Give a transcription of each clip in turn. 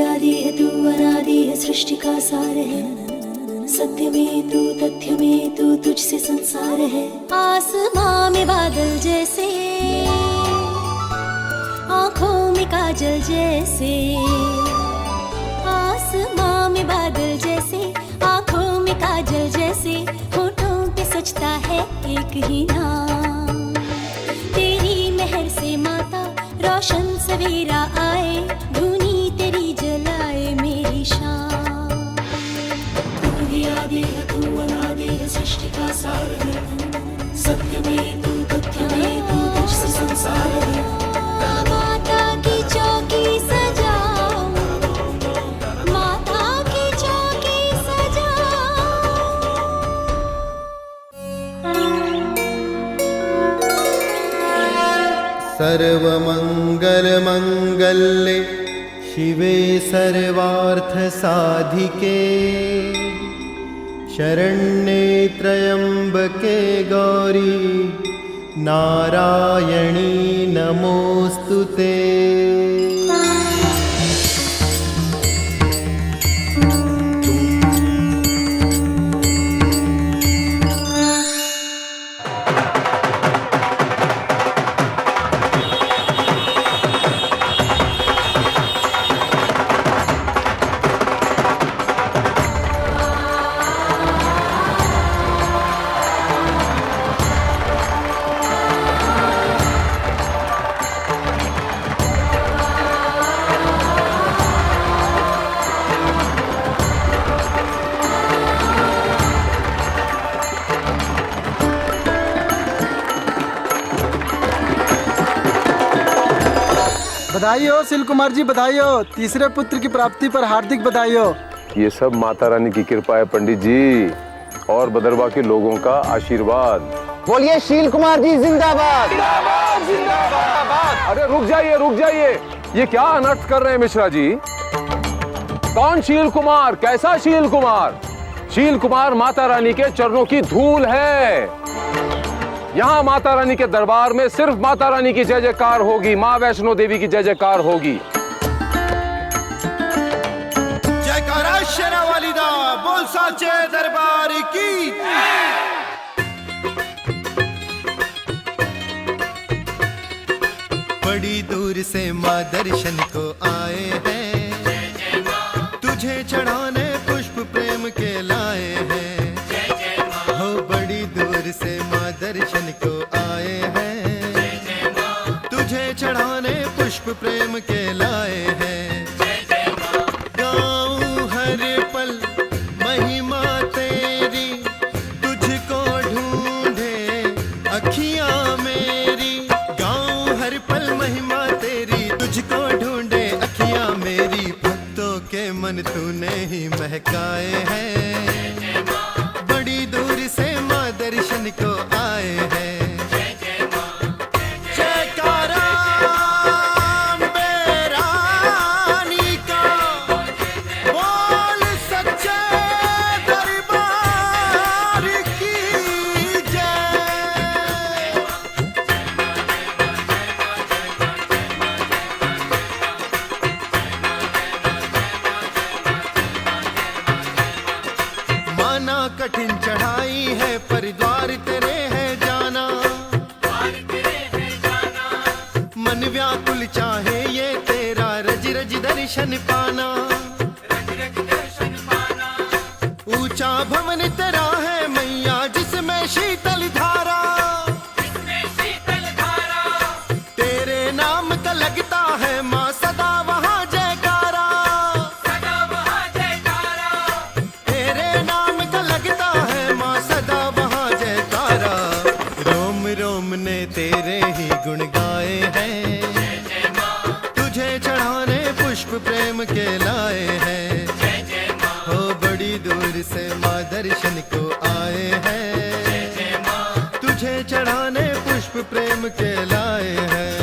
आदि है तू अनादि है सृष्टि का सार है। सत्य में तू तथ्य में तू तुझसे संसार है। आसमां में बादल जैसे आँखों में काजल जैसे। आसमां में बादल जैसे आँखों में काजल जैसे। होठों पे सजता है एक ही नाम। तेरी मेहर से माता रोशन सवेरा आए। धुनी तेरी जलाए मेरी शाम। तू ही आदि है तू अनादि है सृष्टि का सार है। सत्य में तू तथ्य में तू तुझसे संसार है। माता की चौकी सजाओ, माता की चौकी सजाओ। सर्वमंगल मंगल्ये शिवे सर्वार्थ साधिके। शरण्ये त्र्यंबके गौरी नारायणी नमोस्तुते। बधाई हो सिल कुमार जी, बधाई हो। तीसरे पुत्र की प्राप्ति पर हार्दिक बधाई हो। ये सब माता रानी की कृपा है पंडित जी, और बदरवा के लोगों का आशीर्वाद। बोलिए शील कुमार जी जिंदाबाद। जिंदाबाद जिंदाबाद। अरे रुक जाइए, ये क्या अनर्थ कर रहे हैं मिश्रा जी? कौन शील कुमार? कैसा शील कुमार? शील कुमार माता रानी के चरणों की धूल है। यहाँ माता रानी के दरबार में सिर्फ माता रानी की जय जयकार होगी, माँ वैष्णो देवी की जय जयकार होगी। जयकारा शेरा वाली दा, बोल साचे दरबार की। बड़ी दूर से माँ दर्शन को आए हैं। तुझे चढ़ाने पुष्प प्रेम के लाए हैं। हो बड़ी दूर से माँ दर्शन को आए हैं। तुझे चढ़ाने पुष्प प्रेम के लाए हैं। गाऊं हर पल महिमा तेरी, तुझको ढूंढे अखियां मेरी। गाऊं हर पल महिमा तेरी, तुझको ढूंढे अखियां मेरी। भक्तों के मन तूने ही महकाए हैं। बड़ी दूर से माँ दर्शन को आए हैं। जयकारा बेरानी का, बोल सच्चे दरबार की जय। माना कठिन चढ़ाई है पर द्वार तेरे है जाना। मन व्याकुल चाहे ये तेरा रज रज दर्शन पाना। ऊंचा भवन तेरा है मैया जिसमें शीतल धारा। तेरे नाम का लगता है माँ सदा वहाँ जयकारा। तेरे नाम का लगता है माँ सदा वहाँ जयकारा। रोम रोम ने तेरे ही गुण गाए हैं। तुझे चढ़ाने पुष्प प्रेम के लाए हैं। हो बड़ी दूर से माँ दर्शन को आए हैं। तुझे चढ़ाने पुष्प प्रेम के लाए हैं।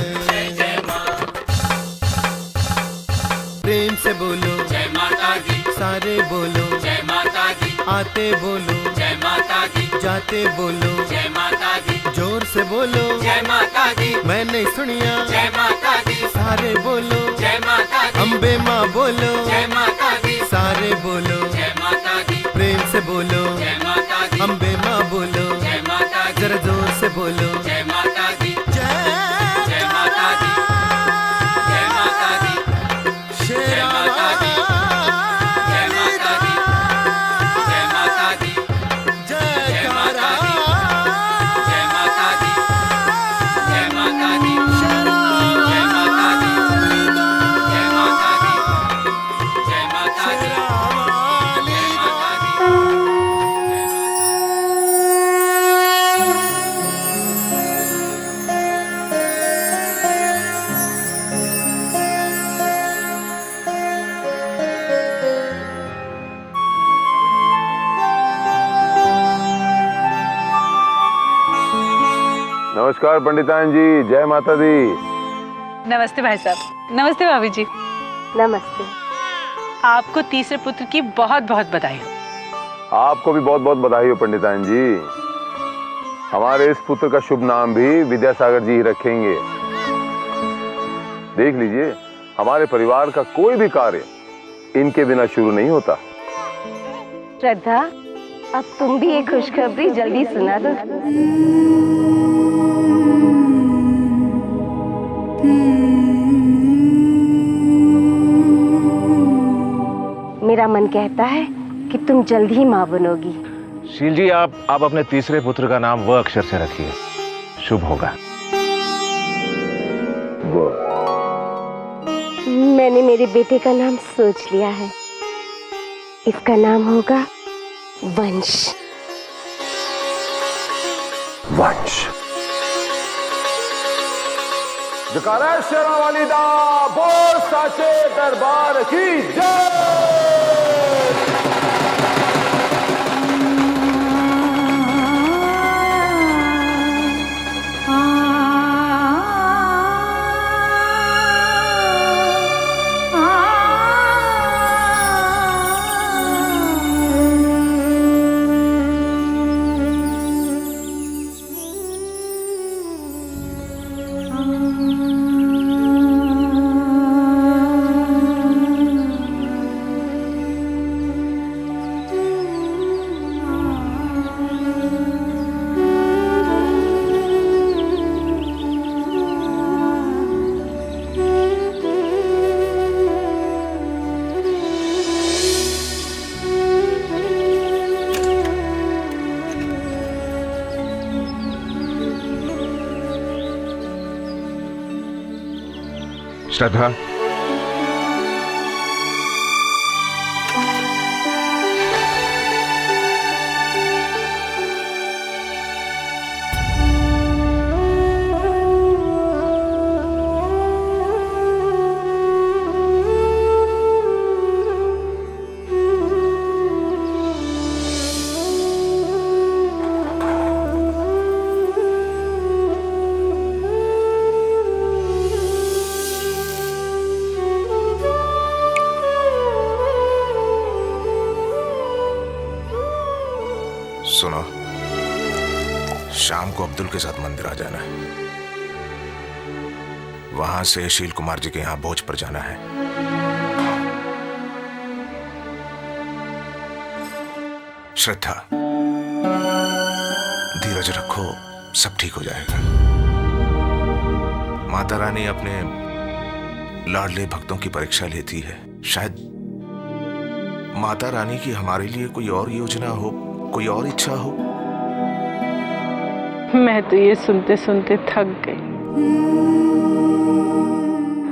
प्रेम से बोलो जय माता दी, सारे बोलो जय माता दी, आते बोलो जय माता दी, जाते बोलो जय माता दी, जोर से बोलो जय माता दी, मैंने सुनिया जय माता दी, सारे बोलो जय माता दी, अम्बे माँ बोलो। बोलो, जय माता दी, सारे बोलो, जय माता दी, प्रेम से बोलो, जय माता दी, अम्बे माँ बोलो, जय माता दी, जरा जोर से बोलो, जय माता दी, जय जय माता दी, जय माता दी, शेरा माता दी, जय माता दी, जय माता दी, जयकारा जय माता दी, जय माता दी, शेरा जय माता दी, जय माता दी, जय माता दी, शेरा वाली जय माता दी। नमस्कार पंडितान जी, जय माता दी। नमस्ते भाई साहब। नमस्ते भाभी जी। नमस्ते। आपको तीसरे पुत्र की बहुत बहुत बधाई हो। आपको भी बहुत बहुत बधाई हो पंडितान जी। हमारे इस पुत्र का शुभ नाम भी विद्यासागर जी ही रखेंगे। देख लीजिए, हमारे परिवार का कोई भी कार्य इनके बिना शुरू नहीं होता। श्रद्धा, अब तुम भी एक खुशखबरी जल्दी सुना दो। मेरा मन कहता है कि तुम जल्द ही माँ बनोगी। शील जी, आप अपने तीसरे पुत्र का नाम व अक्षर से रखिए, शुभ होगा। मैंने मेरे बेटे का नाम सोच लिया है। इसका नाम होगा वंश। वंश। जयकारा शेरा वाली दा, बोल साचे दरबार की जय। श्रद्धा, सुनो, शाम को अब्दुल के साथ मंदिर आ जाना है। वहां से शील कुमार जी के यहां भोज पर जाना है। श्रद्धा, धीरज रखो, सब ठीक हो जाएगा। माता रानी अपने लाडले भक्तों की परीक्षा लेती है। शायद माता रानी की हमारे लिए कोई और योजना हो, कोई और इच्छा हो। मैं तो ये सुनते सुनते थक गई।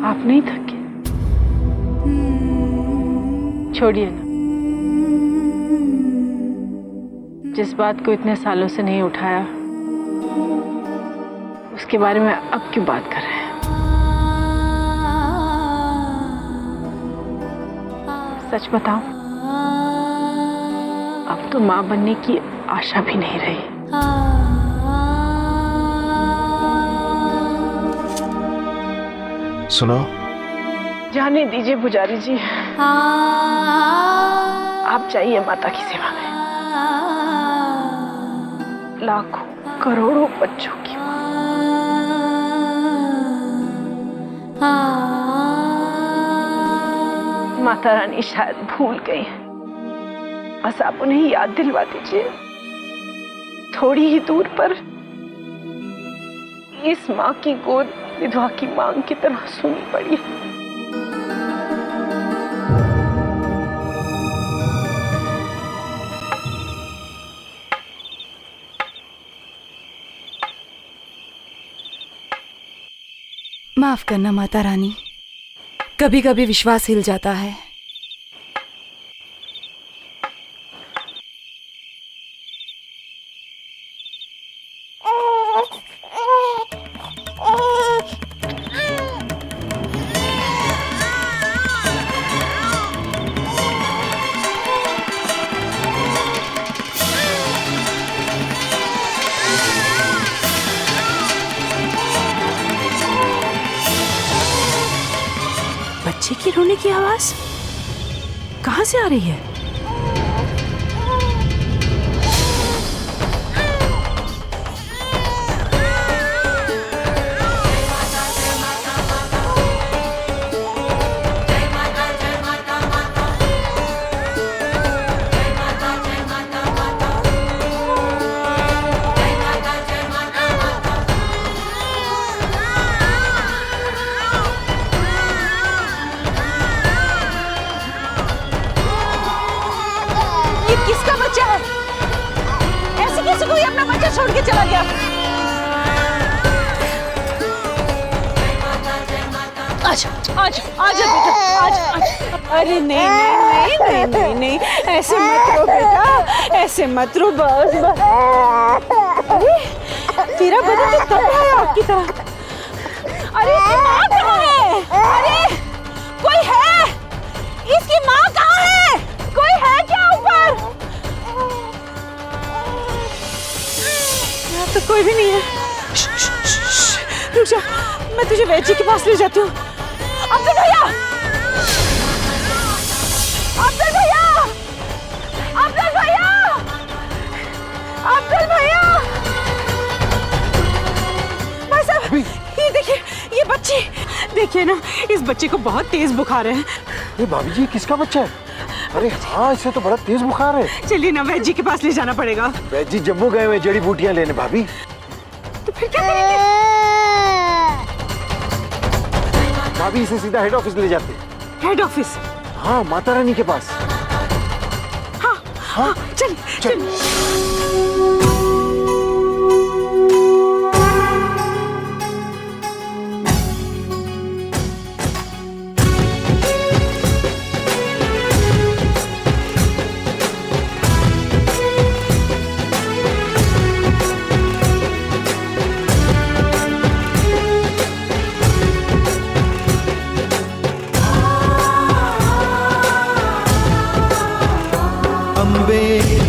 आप नहीं थके? छोड़िए ना, जिस बात को इतने सालों से नहीं उठाया उसके बारे में अब क्यों बात कर रहे हैं? सच बताओ, अब तो माँ बनने की आशा भी नहीं रही। सुनो, जाने दीजिए पुजारी जी, आप जाइए माता की सेवा में। लाखों करोड़ों बच्चों की माता रानी शायद भूल गई हैं। बस आप उन्हें याद दिलवा दीजिए। थोड़ी ही दूर पर इस माँ की गोद विधवा की मांग की तरह सुनी पड़ी है। माफ करना माता रानी, कभी कभी विश्वास हिल जाता है। बच्चे की रोने की आवाज कहां से आ रही है? किसका बच्चा है? ऐसे कैसे कोई अपना बच्चा छोड़ के चला गया? आजा आजा आजा बेटा, आजा आजा। अरे नहीं नहीं नहीं नहीं नहीं, ऐसे मत रो बेटा, ऐसे मत रो। बस बस। अरे तेरा बदन तो तब है आपकी तरह। अरे इसकी माँ कहाँ है? अरे कोई है? इसकी माँ कहाँ है? कोई है क्या ऊपर? यहाँ तो कोई भी नहीं है। रुक जा, मैं तुझे वैद जी के पास ले जाती हूँ। अब्दुल भैया, अब्दुल भैया, अब्दुल भैया, अब्दुल भैया। भाई साहब, ये देखिए, ये बच्ची देखिए ना, इस बच्चे को बहुत तेज बुखार है। ये भाभी जी किसका बच्चा है? अरे हाँ, इसे तो बड़ा तेज बुखार है। चलिए ना, वैद जी के पास ले जाना पड़ेगा। वैद जी जम्मू गए हुए जड़ी बूटियां लेने। भाभी तो फिर क्या करेंगे? भाभी इसे सीधा हेड ऑफिस ले जाते। Head office? हाँ, माता रानी के पास। हाँ हाँ, चल चल।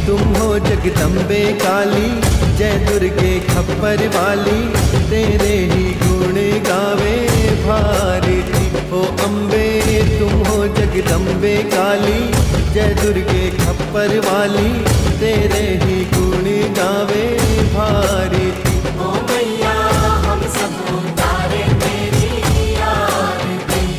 तुम हो जगदम्बे काली, जय दुर्गे खप्पर वाली, तेरे ही गुण गावे भारती। हो अम्बे तुम हो जगदम्बे काली, जय दुर्गे खप्पर वाली, तेरे ही गुण गावे भारती। ओ मैया हम सब उतारे तेरी आरती।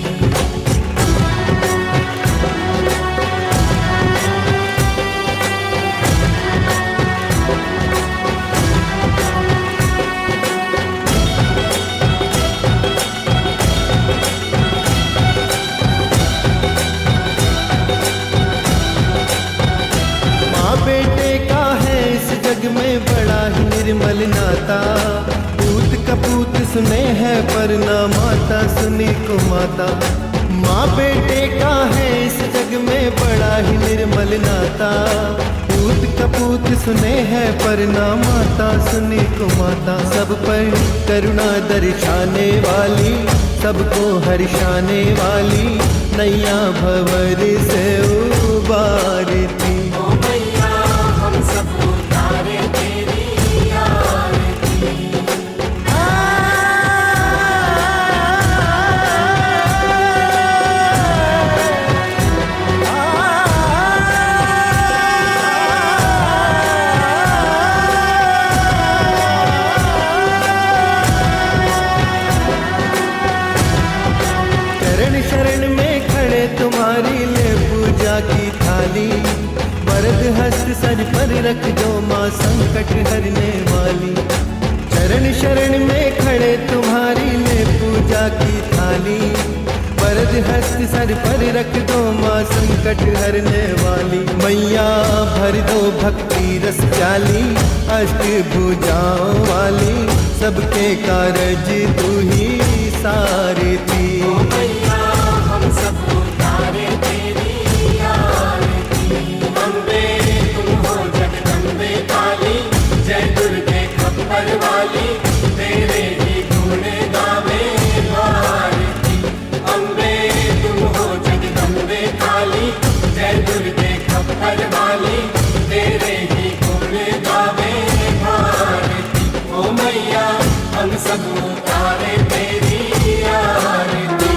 में बड़ा ही निर्मल नाता, पूत कपूत सुने हैं पर ना माता सुनी को माता। माँ बेटे का है इस जग में बड़ा ही निर्मल नाता, पूत कपूत सुने हैं पर ना माता सुनी को माता। सब पर करुणा दर्शाने वाली, सबको हर्षाने वाली, नैया भंवर से उबारती। शरण में खड़े तुम्हारी रख दो माँ संकट हरने वाली। चरण शरण में खड़े तुम्हारी ले पूजा की थाली। वरद हस्त सर पर रख दो माँ संकट हरने वाली। मैया भर दो भक्ति रस प्याली, अष्ट भुजाओं वाली। सबके कारज तू ही सारथी। हम सबको तारे तेरी आरती। अम्बे तुम हो जगदम्बे काली, जय दुर्गे खप्पर वाली। तेरे ही गुण गावे भारती। अम्बे तुम हो जगदम्बे काली, जय दुर्गे खप्पर वाली। तेरे ही गुण गावे भारती। ओ मैया हम सब उतारे तेरी आरती।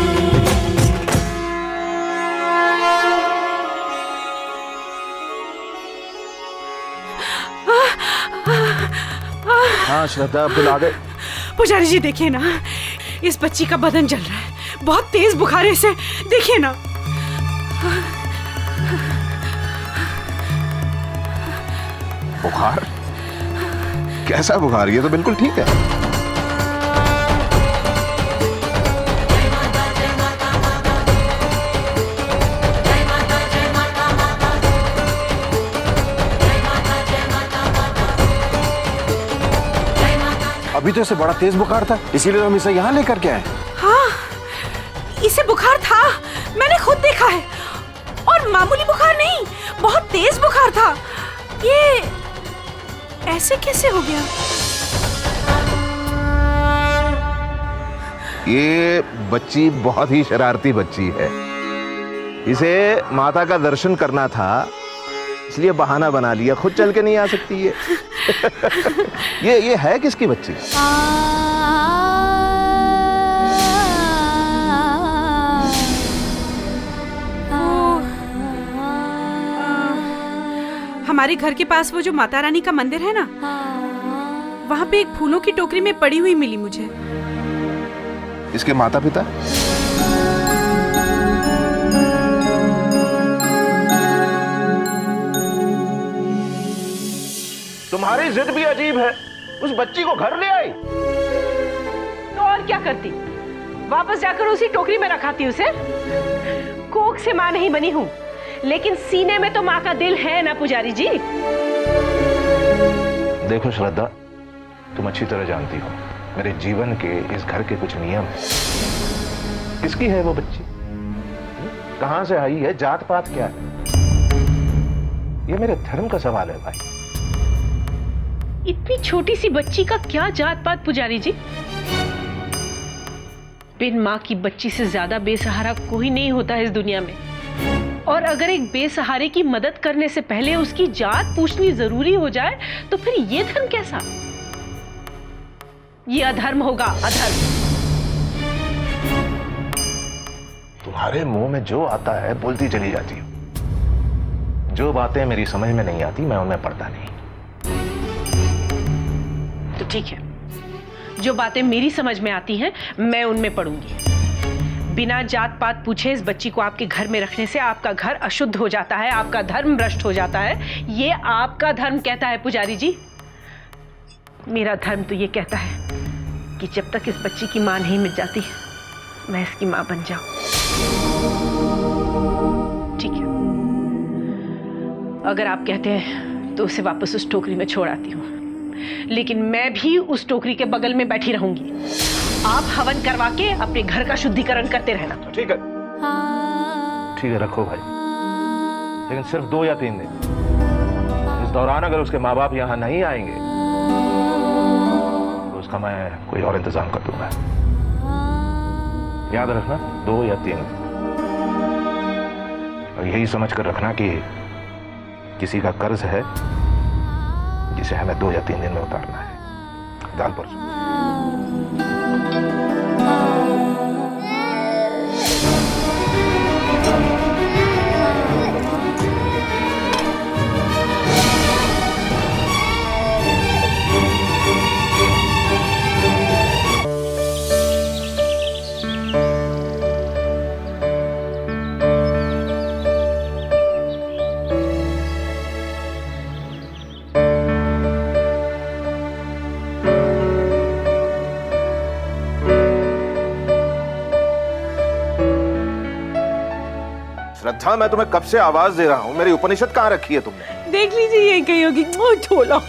हाँ श्रद्धा, अब दिल आ गए। पुजारी जी देखिए ना, इस बच्ची का बदन जल रहा है, बहुत तेज बुखार है इसे, देखिए ना। बुखार? कैसा बुखार? ये तो बिल्कुल ठीक है। अभी तो इसे बड़ा तेज बुखार था, इसीलिए हम इसे यहाँ लेकर के आए। हाँ, इसे बुखार था, मैंने खुद देखा है। और मामूली बुखार नहीं, बहुत तेज बुखार था। ये ऐसे कैसे हो गया? ये बच्ची बहुत ही शरारती बच्ची है। इसे माता का दर्शन करना था, इसलिए बहाना बना लिया, खुद चल के नहीं आ सकती है। ये है किसकी बच्ची? हमारे घर के पास वो जो माता रानी का मंदिर है ना, वहाँ पे एक फूलों की टोकरी में पड़ी हुई मिली मुझे। इसके माता पिता? तुम्हारी जिद भी अजीब है, उस बच्ची को घर ले आई। तो और क्या करती, वापस जाकर उसी टोकरी में रखाती उसे। कोख से मां नहीं बनी हूं, लेकिन सीने में तो मां का दिल है ना पुजारी जी। देखो श्रद्धा, तुम अच्छी तरह जानती हो मेरे जीवन के इस घर के कुछ नियम हैं। किसकी है वो बच्ची? कहां से आई है? जात पात क्या है? ये मेरे धर्म का सवाल है भाई। इतनी छोटी सी बच्ची का क्या जात पात पुजारी जी? बिन मां की बच्ची से ज्यादा बेसहारा कोई नहीं होता है इस दुनिया में। और अगर एक बेसहारे की मदद करने से पहले उसकी जात पूछनी जरूरी हो जाए, तो फिर ये धर्म कैसा? ये अधर्म होगा, अधर्म। तुम्हारे मुंह में जो आता है बोलती चली जाती हो। जो बातें मेरी समझ में नहीं आती मैं उनमें पड़ता नहीं। तो ठीक है, जो बातें मेरी समझ में आती हैं मैं उनमें पढ़ूंगी। बिना जात पात पूछे इस बच्ची को आपके घर में रखने से आपका घर अशुद्ध हो जाता है, आपका धर्म भ्रष्ट हो जाता है। ये आपका धर्म कहता है पुजारी जी। मेरा धर्म तो ये कहता है कि जब तक इस बच्ची की मां नहीं मिट जाती, मैं इसकी मां बन जाऊं। ठीक है, अगर आप कहते हैं तो उसे वापस उस टोकरी में छोड़ आती हूं, लेकिन मैं भी उस टोकरी के बगल में बैठी रहूंगी। आप हवन करवा के अपने घर का शुद्धिकरण करते रहना। ठीक है, ठीक है, रखो भाई, लेकिन सिर्फ 2 या 3 दिन। इस दौरान अगर उसके माँ बाप यहाँ नहीं आएंगे तो उसका मैं कोई और इंतजाम कर दूंगा। याद रखना, 2 या 3 दिन। और यही समझ कर रखना कि किसी का कर्ज है जिसे हमें 2 या 3 दिन में उतारना है। दाल पर श्रद्धा, मैं तुम्हें कब से आवाज दे रहा हूँ, मेरी उपनिषद कहाँ रखी है तुमने? देख लीजिए, ये कही होगी। छोला।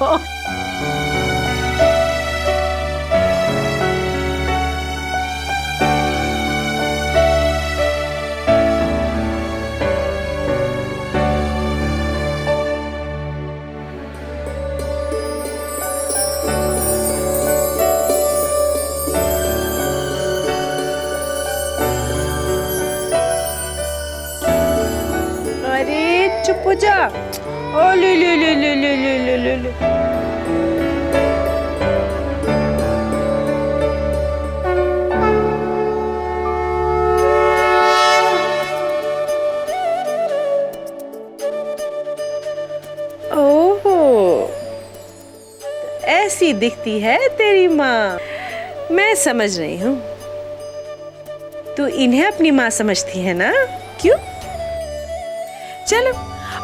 चुप हो जा। ओ ले ले ले ले ले ले ले ले ले। ओहो, ऐसी दिखती है तेरी माँ। मैं समझ रही हूँ, तू इन्हें अपनी माँ समझती है ना? क्यों? चलो,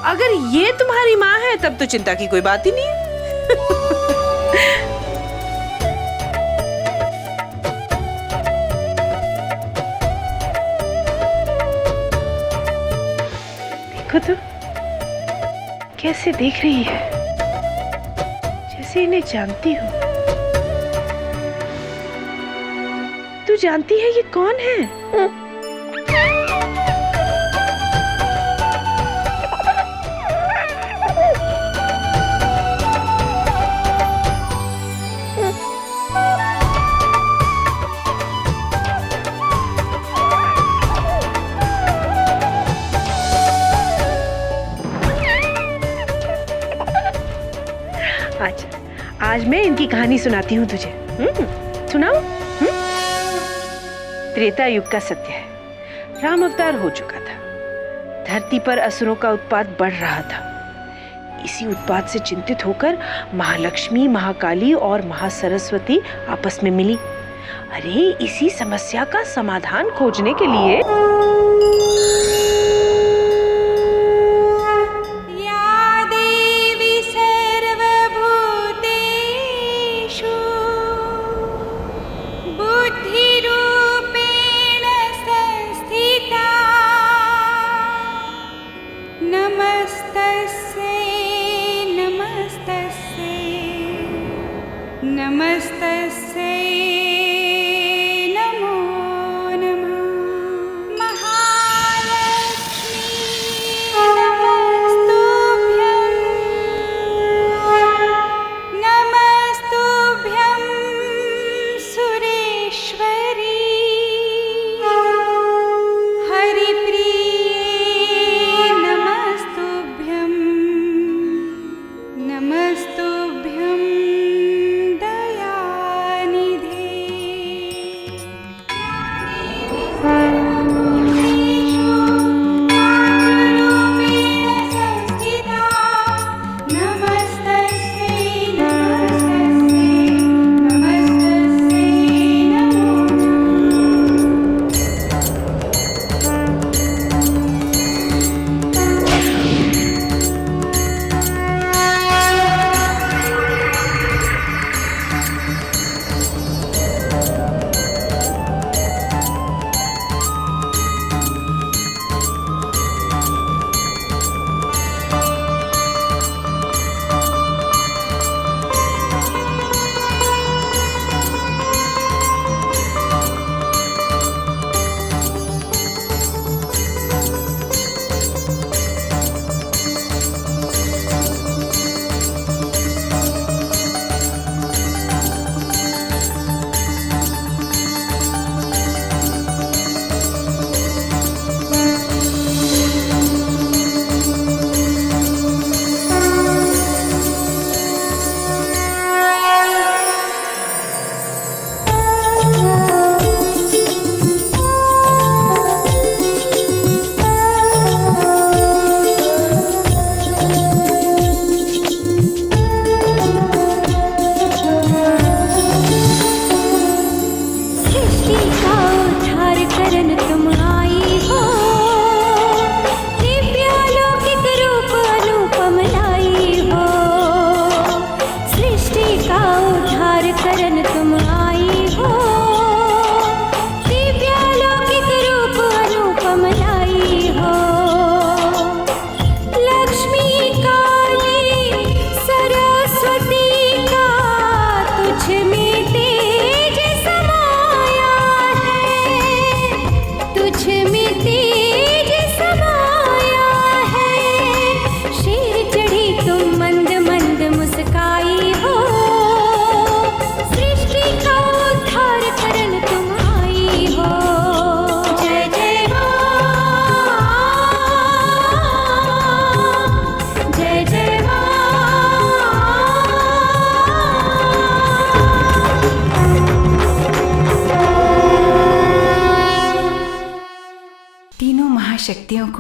अगर ये तुम्हारी माँ है तब तो चिंता की कोई बात ही नहीं है। देखो तो कैसे देख रही है, जैसे इन्हें जानती हो। तू जानती है ये कौन है? आज मैं इनकी कहानी सुनाती हूँ तुझे। सुनाओ। त्रेता युग का सत्य है। राम अवतार हो चुका था। धरती पर असुरों का उत्पात बढ़ रहा था। इसी उत्पात से चिंतित होकर महालक्ष्मी, महाकाली और महासरस्वती आपस में मिली। अरे, इसी समस्या का समाधान खोजने के लिए नमो नमः।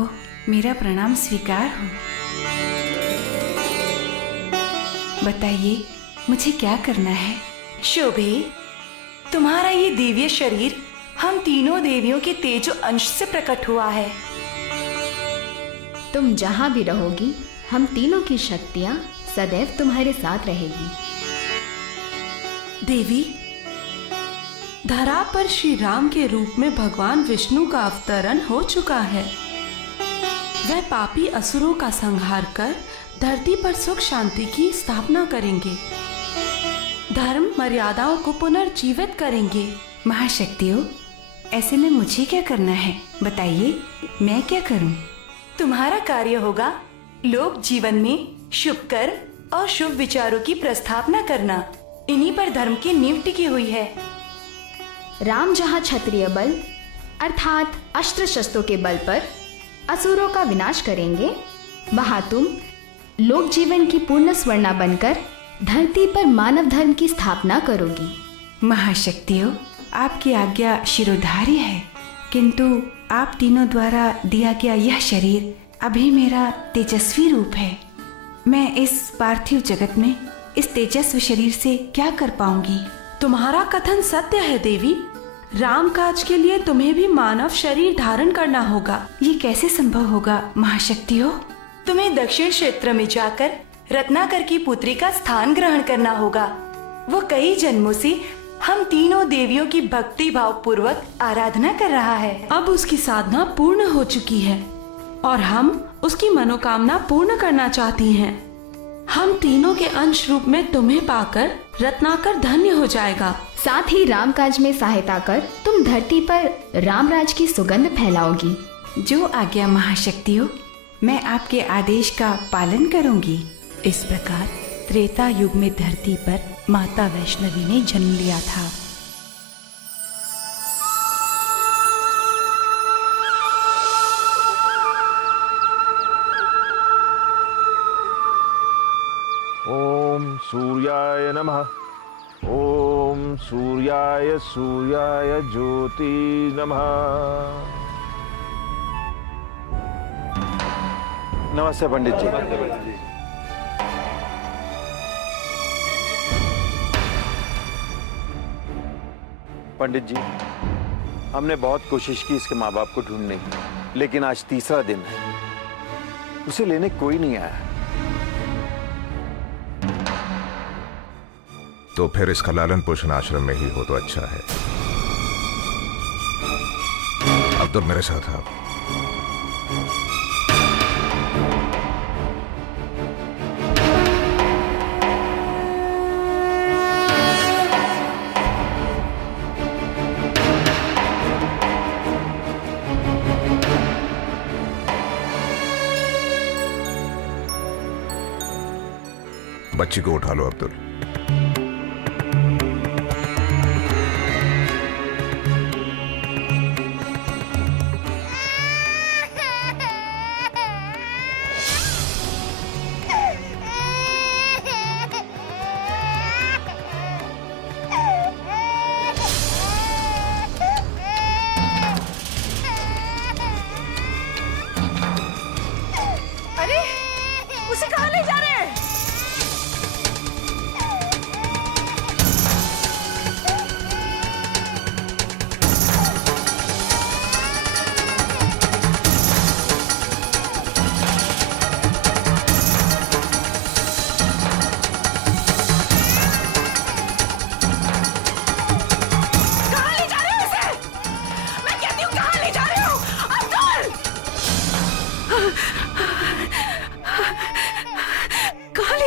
को मेरा प्रणाम स्वीकार हो। बताइए मुझे क्या करना है? शोभे, तुम्हारा ये दिव्य शरीर हम तीनों देवियों के तेजो अंश से प्रकट हुआ है। तुम जहाँ भी रहोगी हम तीनों की शक्तियाँ सदैव तुम्हारे साथ रहेगी। देवी, धरा पर श्री राम के रूप में भगवान विष्णु का अवतरण हो चुका है। वह पापी असुरों का संहार कर धरती पर सुख शांति की स्थापना करेंगे, धर्म मर्यादाओं को पुनर्जीवित करेंगे। महाशक्तियों, ऐसे में मुझे क्या करना है बताइए, मैं क्या करूं? तुम्हारा कार्य होगा लोक जीवन में शुभ कर्म और शुभ विचारों की प्रस्थापना करना। इन्हीं पर धर्म की नींव टिकी हुई है। राम जहाँ क्षत्रिय बल अर्थात अस्त्र शस्त्रों के बल पर असुरों का विनाश करेंगे, वहाँ तुम लोक जीवन की पूर्ण स्वर्णा बनकर धरती पर मानव धर्म की स्थापना करोगी। महाशक्तियों, आपकी आज्ञा शिरोधार्य है, किंतु आप तीनों द्वारा दिया गया यह शरीर अभी मेरा तेजस्वी रूप है। मैं इस पार्थिव जगत में इस तेजस्वी शरीर से क्या कर पाऊंगी? तुम्हारा कथन सत्य है देवी। राम काज के लिए तुम्हें भी मानव शरीर धारण करना होगा। ये कैसे संभव होगा महाशक्तियों? तुम्हें दक्षिण क्षेत्र में जाकर रत्नाकर की पुत्री का स्थान ग्रहण करना होगा। वो कई जन्मों से हम तीनों देवियों की भक्ति भाव पूर्वक आराधना कर रहा है। अब उसकी साधना पूर्ण हो चुकी है और हम उसकी मनोकामना पूर्ण करना चाहती हैं। हम तीनों के अंश रूप में तुम्हें पाकर रत्नाकर धन्य हो जाएगा। साथ ही राम काज में सहायता कर तुम धरती पर रामराज की सुगंध फैलाओगी। जो आज्ञा महाशक्तियों, मैं आपके आदेश का पालन करूंगी। इस प्रकार त्रेता युग में धरती पर माता वैष्णवी ने जन्म लिया था। ओम सूर्याय नमः। ओम सूर्याय सूर्याय ज्योति नमः। नमस्ते पंडित जी। पंडित जी, हमने बहुत कोशिश की इसके माँ बाप को ढूंढने की, लेकिन आज तीसरा दिन है, उसे लेने कोई नहीं आया। तो फिर इसका लालन पोषण आश्रम में ही हो तो अच्छा है। अब्दुल मेरे साथ आओ। बच्ची को उठा लो अब्दुल। अरे, उसे कहाँ ले जा रहे हैं?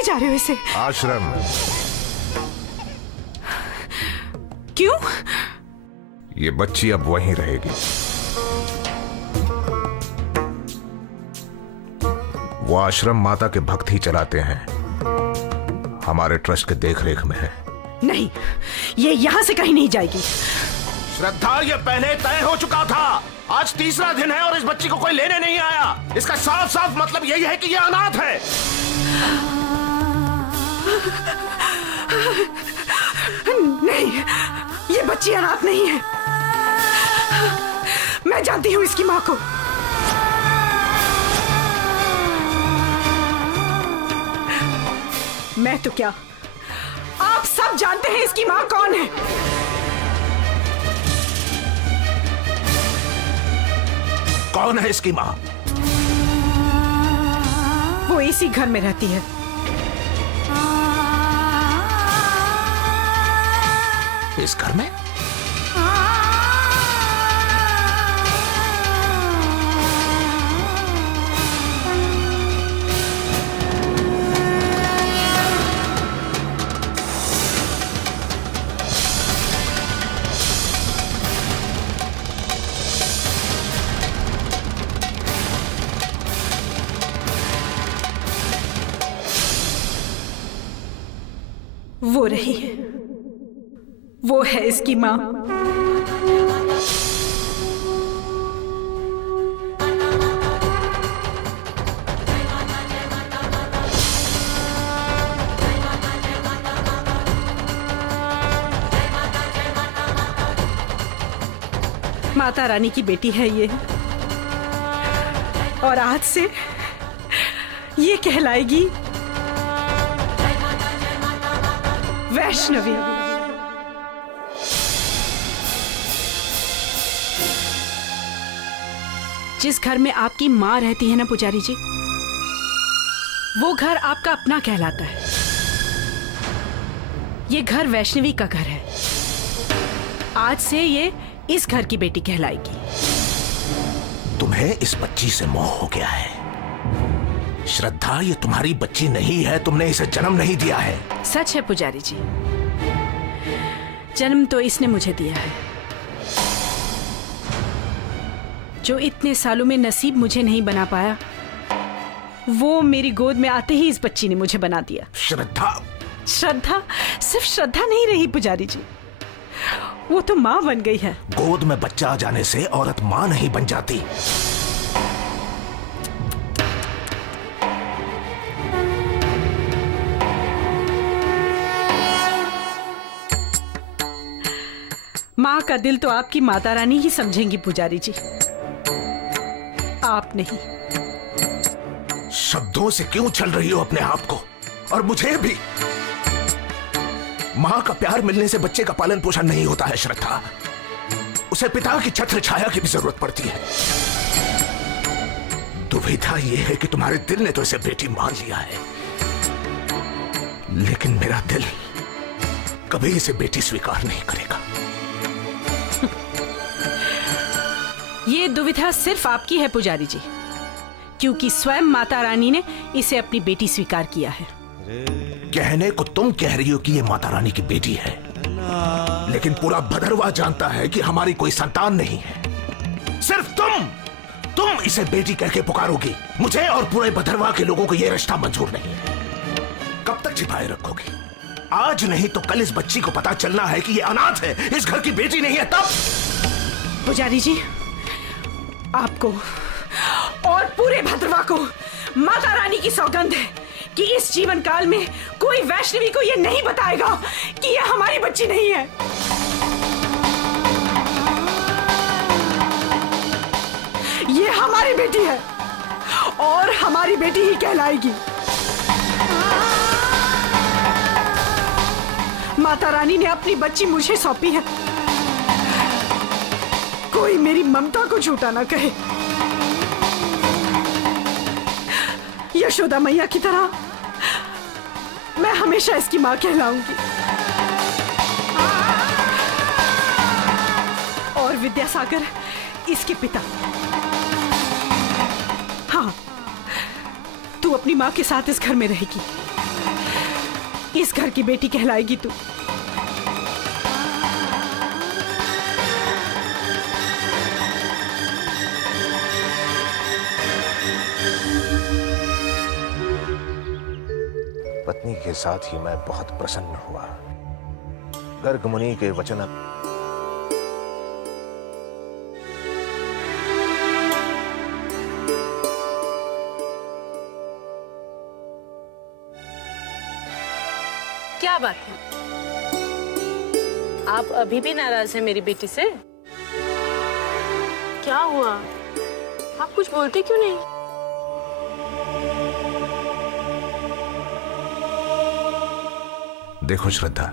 जा रहे हो इसे? आश्रम। क्यों? ये बच्ची अब वहीं रहेगी। वो आश्रम माता के भक्त ही चलाते हैं, हमारे ट्रस्ट के देखरेख में है। नहीं, ये यहाँ से कहीं नहीं जाएगी। श्रद्धा, ये पहले तय हो चुका था। आज तीसरा दिन है और इस बच्ची को कोई लेने नहीं आया। इसका साफ साफ मतलब यही है कि ये अनाथ है। नहीं, ये बच्ची अनाथ नहीं है। मैं जानती हूँ इसकी माँ को। मैं तो क्या, आप सब जानते हैं इसकी माँ कौन है। कौन है इसकी माँ? वो इसी घर में रहती है। इस घर में? वो रही है, वो है इसकी माँ। माता रानी की बेटी है ये, और आज से ये कहलाएगी वैष्णवी। जिस घर में आपकी माँ रहती है ना पुजारी जी, वो घर आपका अपना कहलाता है। ये घर वैष्णवी का घर है। आज से ये इस घर की बेटी कहलाएगी। तुम्हें इस बच्ची से मोह हो गया है। श्रद्धा, ये तुम्हारी बच्ची नहीं है, तुमने इसे जन्म नहीं दिया है। सच है पुजारी जी, जन्म तो इसने मुझे दिया है। जो इतने सालों में नसीब मुझे नहीं बना पाया, वो मेरी गोद में आते ही इस बच्ची ने मुझे बना दिया। श्रद्धा, श्रद्धा सिर्फ श्रद्धा नहीं रही पुजारी जी, वो तो माँ बन गई है। गोद में बच्चा आ जाने से औरत माँ नहीं बन जाती। माँ का दिल तो आपकी माता रानी ही समझेंगी पुजारी जी, आप नहीं। शब्दों से क्यों छल रही हो अपने आप को, और मुझे भी? माँ का प्यार मिलने से बच्चे का पालन पोषण नहीं होता है श्रद्धा, उसे पिता की छत्र छाया की भी जरूरत पड़ती है। दुविधा यह है कि तुम्हारे दिल ने तो इसे बेटी मान लिया है, लेकिन मेरा दिल कभी इसे बेटी स्वीकार नहीं करेगा। ये दुविधा सिर्फ आपकी है पुजारी जी, क्योंकि स्वयं माता रानी ने इसे अपनी बेटी स्वीकार किया है। कहने को तुम कह रही हो कि ये माता रानी की बेटी है, लेकिन पूरा भदरवा जानता है कि हमारी कोई संतान नहीं है। सिर्फ तुम इसे बेटी कह के पुकारोगी। मुझे और पूरे भदरवा के लोगों को यह रिश्ता मंजूर नहीं है। कब तक छिपाए रखोगी? आज नहीं तो कल इस बच्ची को पता चलना है कि ये अनाथ है, इस घर की बेटी नहीं है। तब पुजारी जी, आपको और पूरे भद्रवा को माता रानी की सौगंध है कि इस जीवन काल में कोई वैष्णवी को यह नहीं बताएगा कि यह हमारी बच्ची नहीं है। यह हमारी बेटी है और हमारी बेटी ही कहलाएगी। माता रानी ने अपनी बच्ची मुझे सौंपी है। कोई मेरी ममता को झूठा ना कहे। यशोदा मैया की तरह मैं हमेशा इसकी मां कहलाऊंगी। और विद्यासागर इसके पिता। हाँ, तू अपनी मां के साथ इस घर में रहेगी। इस घर की बेटी कहलाएगी तू। पत्नी के साथ ही मैं बहुत प्रसन्न हुआ। गर्ग मुनि के वचन क्या बात है? आप अभी भी नाराज हैं मेरी बेटी से? क्या हुआ? आप कुछ बोलते क्यों नहीं? देखो श्रद्धा,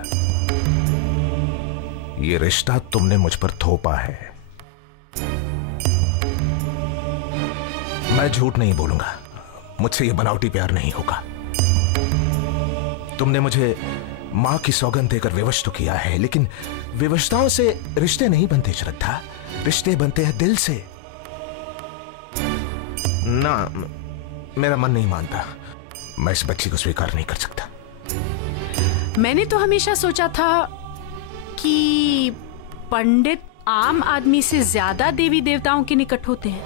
ये रिश्ता तुमने मुझ पर थोपा है। मैं झूठ नहीं बोलूंगा, मुझसे ये बनावटी प्यार नहीं होगा। तुमने मुझे मां की सौगंध देकर विवश तो किया है, लेकिन विवशताओं से रिश्ते नहीं बनते श्रद्धा, रिश्ते बनते हैं दिल से। ना, मेरा मन नहीं मानता, मैं इस बच्ची को स्वीकार नहीं कर सकता। मैंने तो हमेशा सोचा था कि पंडित आम आदमी से ज्यादा देवी देवताओं के निकट होते हैं।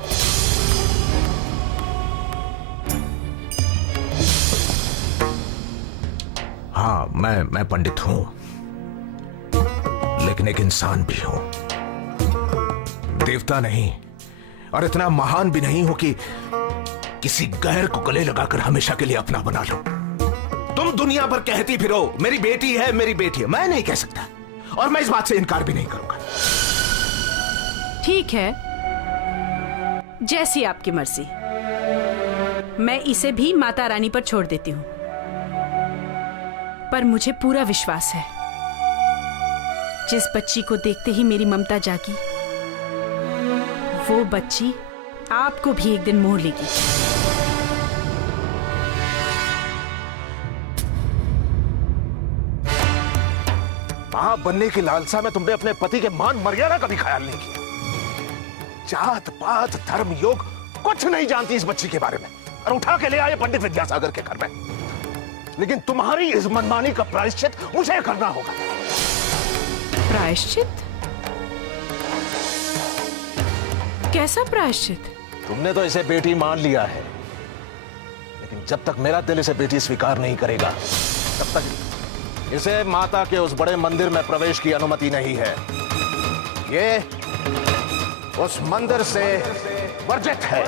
हाँ, मैं पंडित हूं, लेकिन एक इंसान भी हूं। देवता नहीं, और इतना महान भी नहीं हूं कि किसी गैर को गले लगाकर हमेशा के लिए अपना बना लो। तुम दुनिया भर कहती फिरो मेरी बेटी है, मेरी बेटी है, मैं नहीं कह सकता, और मैं इस बात से इनकार भी नहीं करूंगा। ठीक है, जैसी आपकी मर्जी। मैं इसे भी माता रानी पर छोड़ देती हूं, पर मुझे पूरा विश्वास है जिस बच्ची को देखते ही मेरी ममता जागी, वो बच्ची आपको भी एक दिन मोह लेगी। मां बनने की लालसा में तुमने अपने पति के मान मर्यादा का भी ख्याल नहीं किया। जात पात धर्म योग कुछ नहीं जानती इस बच्ची के बारे में, और उठा के ले आए पंडित विद्यासागर के घर में। लेकिन तुम्हारी इस मनमानी का प्रायश्चित मुझे करना होगा। प्रायश्चित? कैसा प्रायश्चित? तुमने तो इसे बेटी मान लिया है, लेकिन जब तक मेरा दिल इसे बेटी स्वीकार नहीं करेगा, तब तक इसे माता के उस बड़े मंदिर में प्रवेश की अनुमति नहीं है। ये उस मंदिर से वर्जित है।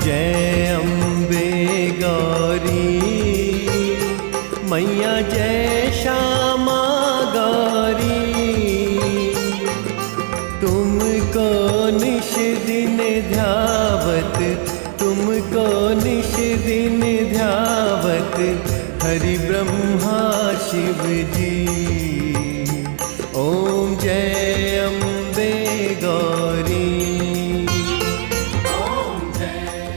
जय अम्बे गौरी मैया, जय श्यामा गौरी, तुमको निश दिन ध्यावत, तुमको निश दिन ध्यावत, हरि ब्रह्मा शिव जी। ओम जय अम्बे गौरी।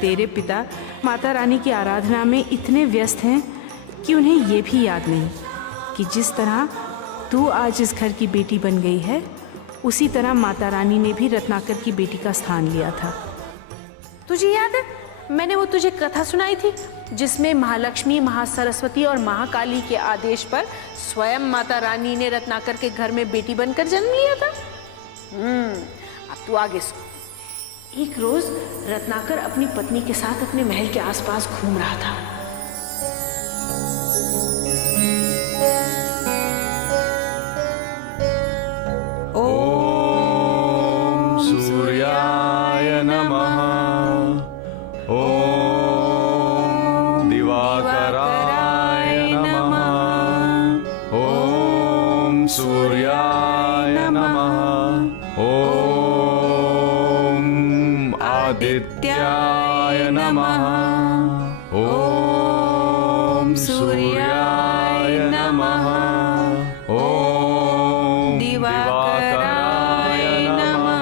तेरे पिता माता रानी की आराधना में इतने व्यस्त हैं कि उन्हें ये भी याद नहीं कि जिस तरह तू आज इस घर की बेटी बन गई है, उसी तरह माता रानी ने भी रत्नाकर की बेटी का स्थान लिया था। तुझे याद है, मैंने वो तुझे कथा सुनाई थी जिसमें महालक्ष्मी, महासरस्वती और महाकाली के आदेश पर स्वयं माता रानी ने रत्नाकर के घर में बेटी बनकर जन्म लिया था। अब तू आगे सुन। एक रोज रत्नाकर अपनी पत्नी के साथ अपने महल के आसपास घूम रहा था। ओम सूर्याय नमः, ओम दिवाकराय नमः, ओम सूर्याय नमः, ओम आदित्याय नमः, ओम सूर्याय नमः, ओम दिवाकराय नमः।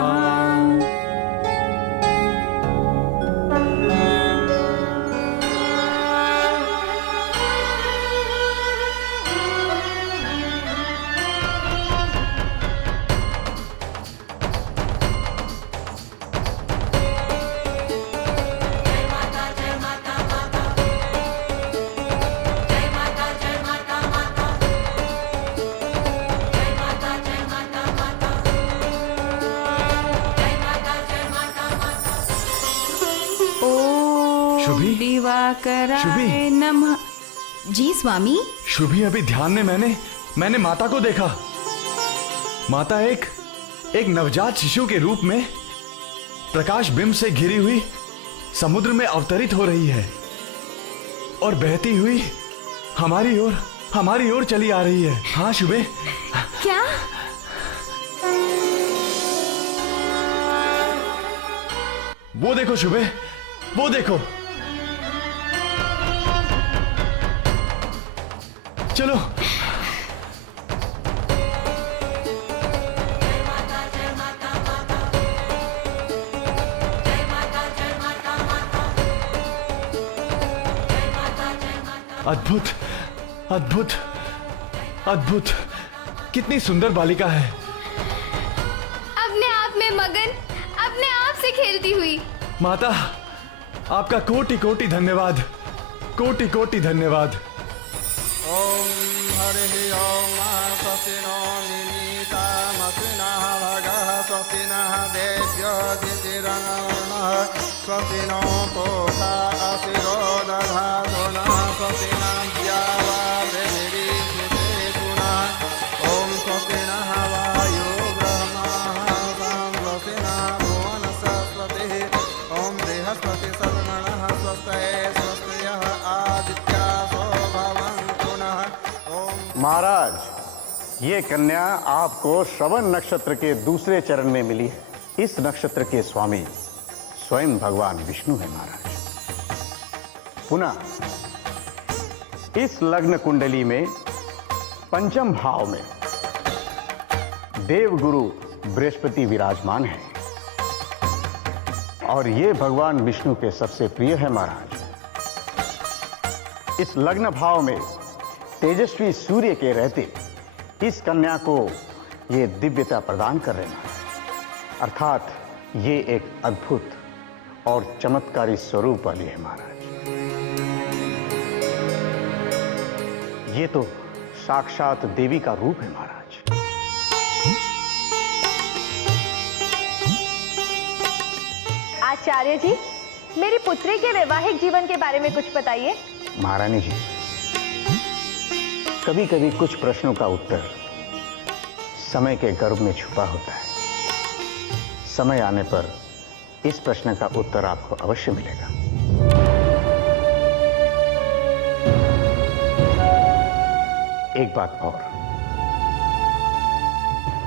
शुभी, दिवाकराय नमः। जी स्वामी। शुभी, अभी ध्यान में मैंने माता को देखा। माता एक एक नवजात शिशु के रूप में प्रकाश बिंब से घिरी हुई समुद्र में अवतरित हो रही है और बहती हुई हमारी ओर चली आ रही है। हाँ शुभे, क्या? वो देखो शुभे, वो देखो। चलो अद्भुत अद्भुत अद्भुत, कितनी सुंदर बालिका है। अपने आप में मगन, अपने आप से खेलती हुई। माता, आपका कोटि कोटि धन्यवाद, कोटि कोटि धन्यवाद। ओम हरि ओम स्वस्ति नो निमीता मस्विनः भगः स्वस्ति नः देव्यो दितिरङ्गः स्वस्ति नो पूषा असिरो दधातु नः स्वस्ति नः द्यावापृथिवी पुनः ओम स्वस्ति नः वायो ब्रह्मः स्वस्ति नः भुवनस्पतिः ओम बृहस्पति सद्गणः स्वस्तये स्वस्तियः आदित्यासो भवन्तु नः। महाराज, ये कन्या आपको श्रवण नक्षत्र के दूसरे चरण में मिली है। इस नक्षत्र के स्वामी स्वयं भगवान विष्णु है महाराज। पुनः इस लग्न कुंडली में पंचम भाव में देवगुरु बृहस्पति विराजमान है और ये भगवान विष्णु के सबसे प्रिय है महाराज। इस लग्न भाव में तेजस्वी सूर्य के रहते इस कन्या को ये दिव्यता प्रदान कर रहे हैं, अर्थात ये एक अद्भुत और चमत्कारी स्वरूप वाली है महाराज। ये तो साक्षात देवी का रूप है महाराज। आचार्य जी, मेरी पुत्री के वैवाहिक जीवन के बारे में कुछ बताइए। महारानी जी, कभी कभी कुछ प्रश्नों का उत्तर समय के गर्भ में छुपा होता है। समय आने पर इस प्रश्न का उत्तर आपको अवश्य मिलेगा। एक बात और,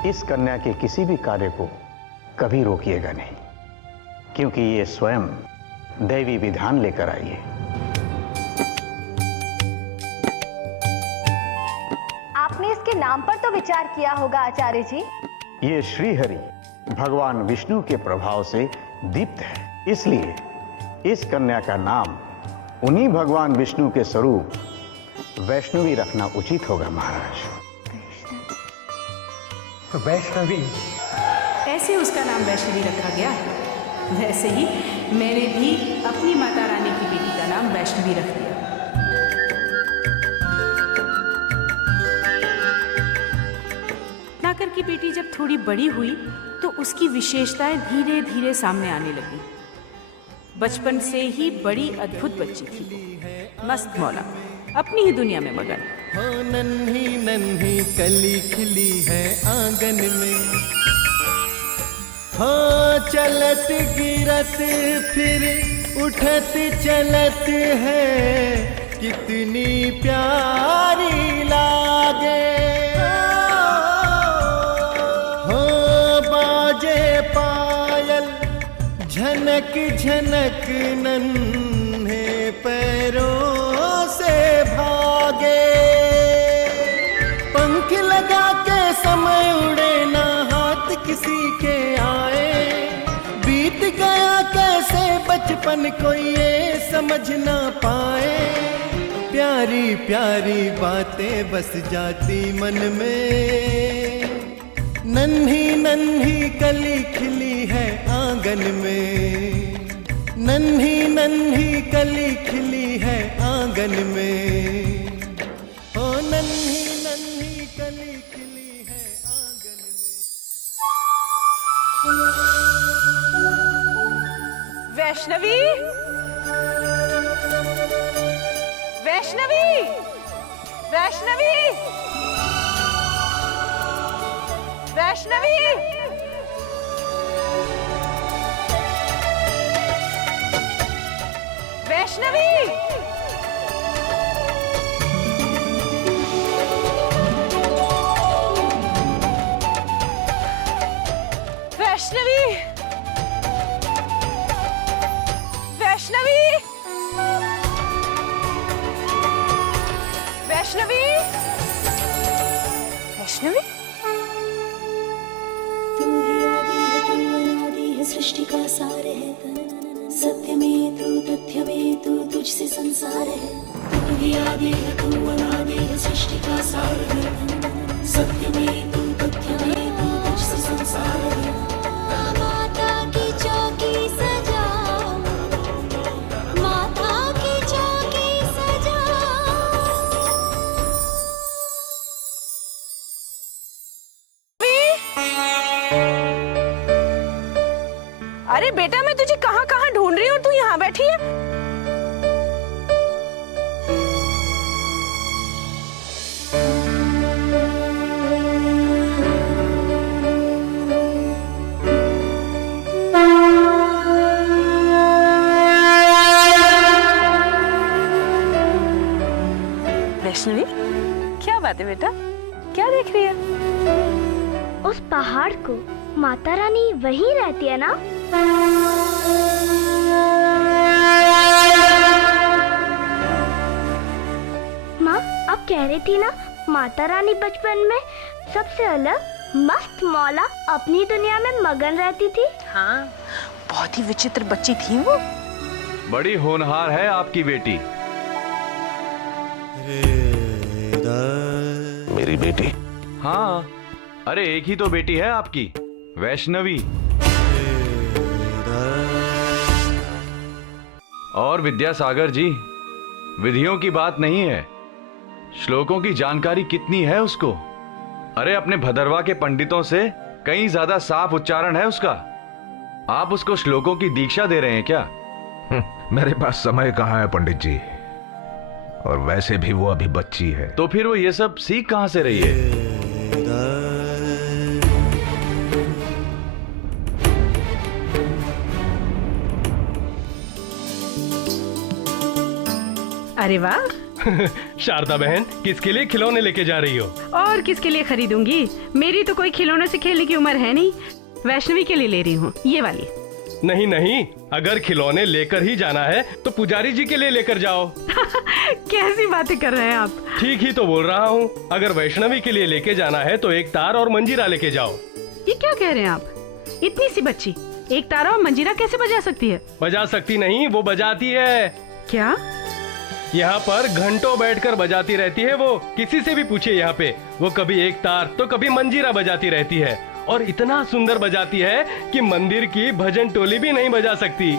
इस कन्या के किसी भी कार्य को कभी रोकिएगा नहीं, क्योंकि ये स्वयं दैवी विधान लेकर आई है। आपने इसके नाम पर तो विचार किया होगा आचार्य जी। ये श्रीहरि भगवान विष्णु के प्रभाव से दीप्त है, इसलिए इस कन्या का नाम उन्हीं भगवान विष्णु के स्वरूप वैष्णवी रखना उचित होगा महाराज। वैष्णवी, ऐसे उसका नाम वैष्णवी रखा गया। वैसे ही मैंने भी अपनी माता रानी की बेटी का नाम वैष्णवी रख दिया। रत्नाकर की बेटी जब थोड़ी बड़ी हुई तो उसकी विशेषताएं धीरे धीरे सामने आने लगी। बचपन से ही बड़ी अद्भुत बच्ची थी, मस्त मौला, अपनी ही दुनिया में मगन। हो नन्ही नन्ही कली खिली है आंगन में, हो चलत गिरत फिर उठत चलत है, कितनी प्यारी लागे। हो बाजे पायल झनक झनक नन्हे पैरों से भागे। पंख लगा के समय उड़े ना हाथ किसी के आए, बीत गया कैसे बचपन कोई ये समझ ना पाए। प्यारी प्यारी बातें बस जाती मन में, नन्ही नन्ही कली खिली है आंगन में, नन्ही नन्ही कली खिली है आंगन में। ओ नन्ही नन्ही कली खिली है आंगन में। वैष्णवी, वैष्णवी, वैष्णवी, वैष्णवी, वैष्णवी, वैष्णवी, वैष्णवी, वैष्णवी, वैष्णवी। तू ही आदि है, तू अनादि है, सृष्टि का सार है। सत्य में तू, तथ्य में तू, तुझसे संसार है। तू ही आदि है, तू अनादि है, सृष्टि का सार है। सत्य में तू, तथ्य में तू, तुझसे संसार है। माता की चौकी सजाओ, माता की चौकी सजाओ। अरे बेटा, मैं तुझे कहाँ कहाँ ढूंढ रही हूँ, तू यहाँ बैठी है। वैष्णवी, क्या बात है बेटा, क्या देख रही है? उस पहाड़ को माता रानी वहीं रहती है ना? माँ, अब कह रही थी ना माता रानी बचपन में सबसे अलग मस्त मौला अपनी दुनिया में मगन रहती थी। हाँ, बहुत ही विचित्र बच्ची थी वो। बड़ी होनहार है आपकी बेटी। मेरी बेटी? हाँ, अरे एक ही तो बेटी है आपकी, वैष्णवी। और विद्यासागर जी, विधियों की बात नहीं है, श्लोकों की जानकारी कितनी है उसको। अरे अपने भदरवा के पंडितों से कहीं ज्यादा साफ उच्चारण है उसका। आप उसको श्लोकों की दीक्षा दे रहे हैं क्या? मेरे पास समय कहाँ है पंडित जी, और वैसे भी वो अभी बच्ची है। तो फिर वो ये सब सीख कहाँ से रही है? अरे वाह। शारदा बहन, किसके लिए खिलौने लेके जा रही हो? और किसके लिए खरीदूंगी, मेरी तो कोई खिलौनों से खेलने की उम्र है नहीं। वैष्णवी के लिए ले रही हूँ, ये वाली। नहीं नहीं, अगर खिलौने लेकर ही जाना है तो पुजारी जी के लिए लेकर जाओ। कैसी बातें कर रहे हैं आप? ठीक ही तो बोल रहा हूँ, अगर वैष्णवी के लिए लेके जाना है तो एक तार और मंजीरा लेके जाओ। ये क्या कह रहे हैं आप? इतनी सी बच्ची एक तारा और मंजीरा कैसे बजा सकती है? बजा सकती नहीं, वो बजाती है। क्या? यहाँ पर घंटों बैठकर बजाती रहती है वो। किसी से भी पूछिए यहाँ पे, वो कभी एक तार तो कभी मंजीरा बजाती रहती है, और इतना सुंदर बजाती है कि मंदिर की भजन टोली भी नहीं बजा सकती।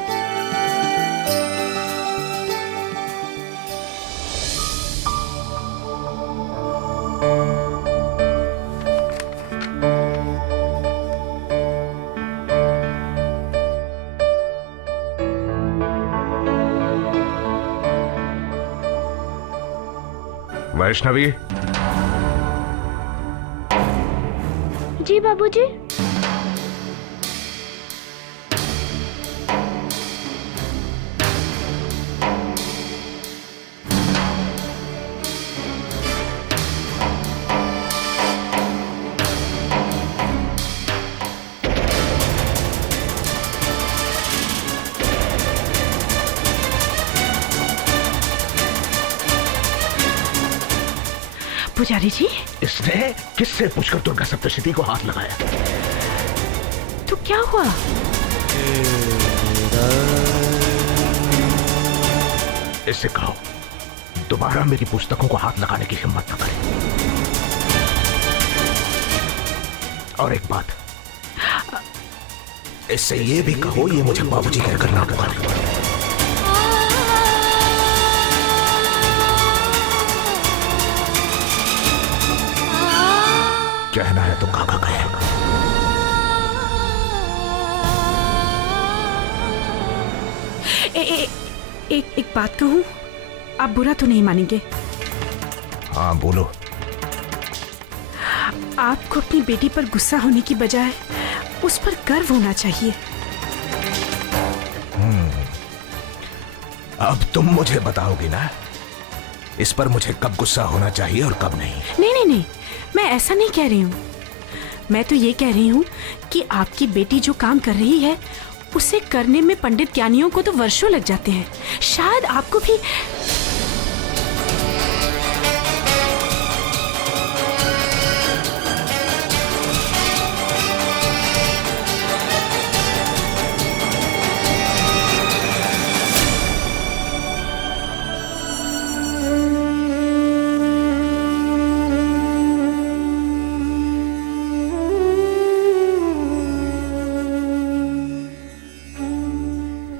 वैष्णवी। जी बाबूजी। पुजारी जी, इसने किससे पूछकर दुर्गा सप्तशती को हाथ लगाया? तो क्या हुआ? इससे कहो दोबारा मेरी पुस्तकों को हाथ लगाने की हिम्मत न करे। और एक बात, इससे ये भी कहो ये मुझे बाबूजी कहकर ना पुकारे। कहना है तो काका कहेगा। एक बात कहूं, आप बुरा तो नहीं मानेंगे? हाँ बोलो। आपको अपनी बेटी पर गुस्सा होने की बजाय उस पर गर्व होना चाहिए। अब तुम मुझे बताओगी ना, इस पर मुझे कब गुस्सा होना चाहिए और कब नहीं? नहीं नहीं नहीं, मैं ऐसा नहीं कह रही हूँ। मैं तो ये कह रही हूँ कि आपकी बेटी जो काम कर रही है उसे करने में पंडित ज्ञानियों को तो वर्षों लग जाते हैं। शायद आपको भी।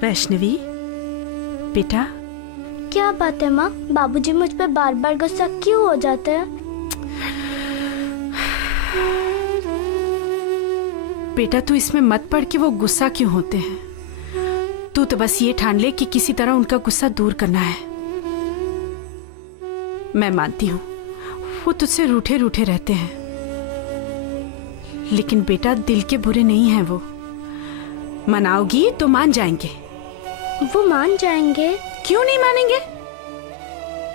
वैष्णवी बेटा, क्या बात है माँ? बाबूजी मुझ पे बार बार गुस्सा क्यों हो जाते हैं? बेटा तू इसमें मत पड़ कि वो गुस्सा क्यों होते हैं। तू तो बस ये ठान ले कि किसी तरह उनका गुस्सा दूर करना है। मैं मानती हूँ वो तुझसे रूठे रूठे रहते हैं, लेकिन बेटा दिल के बुरे नहीं हैं वो। मनाओगी तो मान जाएंगे। वो मान जाएंगे? क्यों नहीं मानेंगे?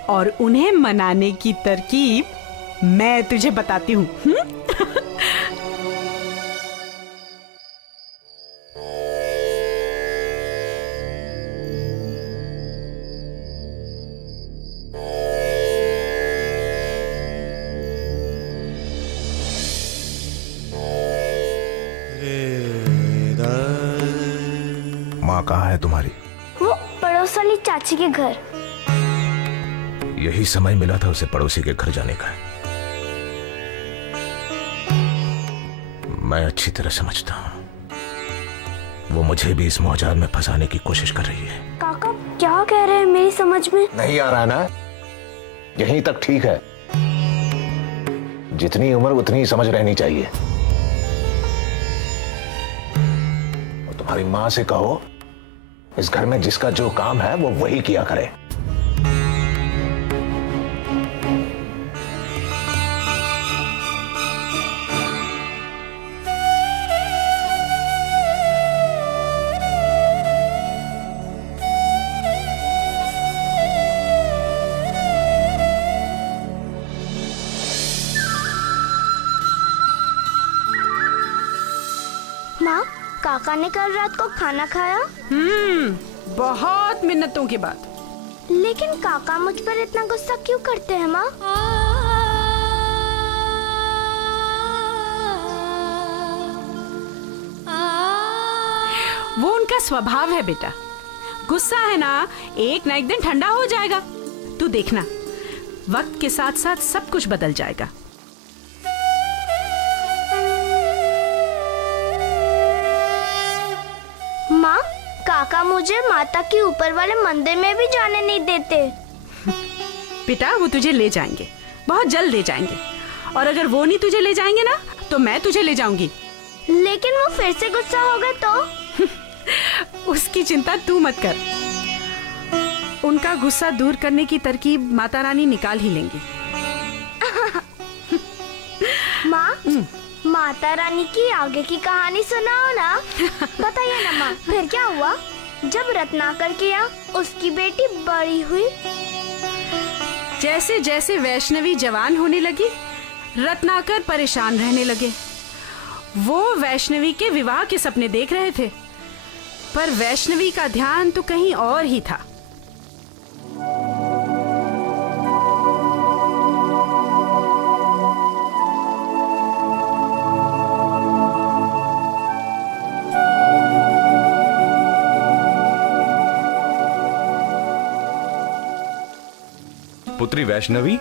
और उन्हें मनाने की तरकीब मैं तुझे बताती हूँ। माँ कहाँ है तुम्हारी? वो पड़ोस वाली चाची के घर। यही समय मिला था उसे पड़ोसी के घर जाने का। मैं अच्छी तरह समझता हूं वो मुझे भी इस मौजाद में फंसाने की कोशिश कर रही है। काका क्या कह रहे हैं? मेरी समझ में नहीं आ रहा ना? यहीं तक ठीक है। जितनी उम्र उतनी ही समझ रहनी चाहिए। और तुम्हारी मां से कहो इस घर में जिसका जो काम है वो वही किया करे। माँ, काका ने कल रात को खाना खाया? बहुत मिन्नतों के बाद। लेकिन काका मुझ पर इतना गुस्सा क्यों करते हैं माँ? वो उनका स्वभाव है बेटा। गुस्सा है ना एक दिन ठंडा हो जाएगा। तू देखना, वक्त के साथ साथ सब कुछ बदल जाएगा। माँ, काका मुझे माता के ऊपर वाले मंदिर में भी जाने नहीं देते। बेटा वो तुझे ले जाएंगे, बहुत जल्द ले जाएंगे। और अगर वो नहीं तुझे ले जाएंगे ना तो मैं तुझे ले जाऊंगी। लेकिन वो फिर से गुस्सा हो गए तो? उसकी चिंता तू मत कर। उनका गुस्सा दूर करने की तरकीब माता रानी निकाल ही लेंगी। माँ, माता रानी की आगे की कहानी सुनाओ ना। बताइए ना माँ, फिर क्या हुआ? जब रत्नाकर के यहाँ उसकी बेटी बड़ी हुई, जैसे जैसे वैष्णवी जवान होने लगी, रत्नाकर परेशान रहने लगे। वो वैष्णवी के विवाह के सपने देख रहे थे, पर वैष्णवी का ध्यान तो कहीं और ही था। पुत्री वैष्णवी,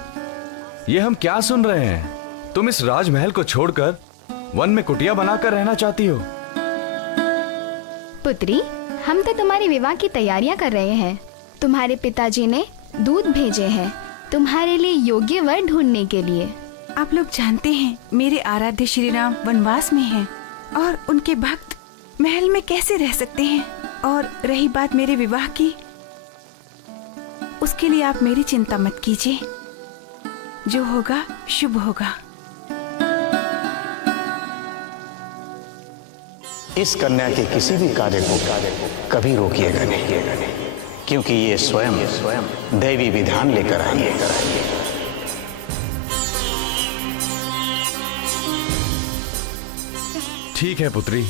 ये हम क्या सुन रहे हैं? तुम इस राजमहल को छोड़कर वन में कुटिया बनाकर रहना चाहती हो? पुत्री, हम तो तुम्हारे विवाह की तैयारियां कर रहे हैं। तुम्हारे पिताजी ने दूत भेजे हैं तुम्हारे लिए योग्य वर ढूंढने के लिए। आप लोग जानते हैं मेरे आराध्य श्री राम वनवास में हैं और उनके भक्त महल में कैसे रह सकते हैं। और रही बात मेरे विवाह की, उसके लिए आप मेरी चिंता मत कीजिए। जो होगा शुभ होगा। इस कन्या के किसी भी कार्य को कभी रोकिएगा नहीं, क्योंकि ये स्वयं दैवी विधान लेकर आई है। ठीक है पुत्री,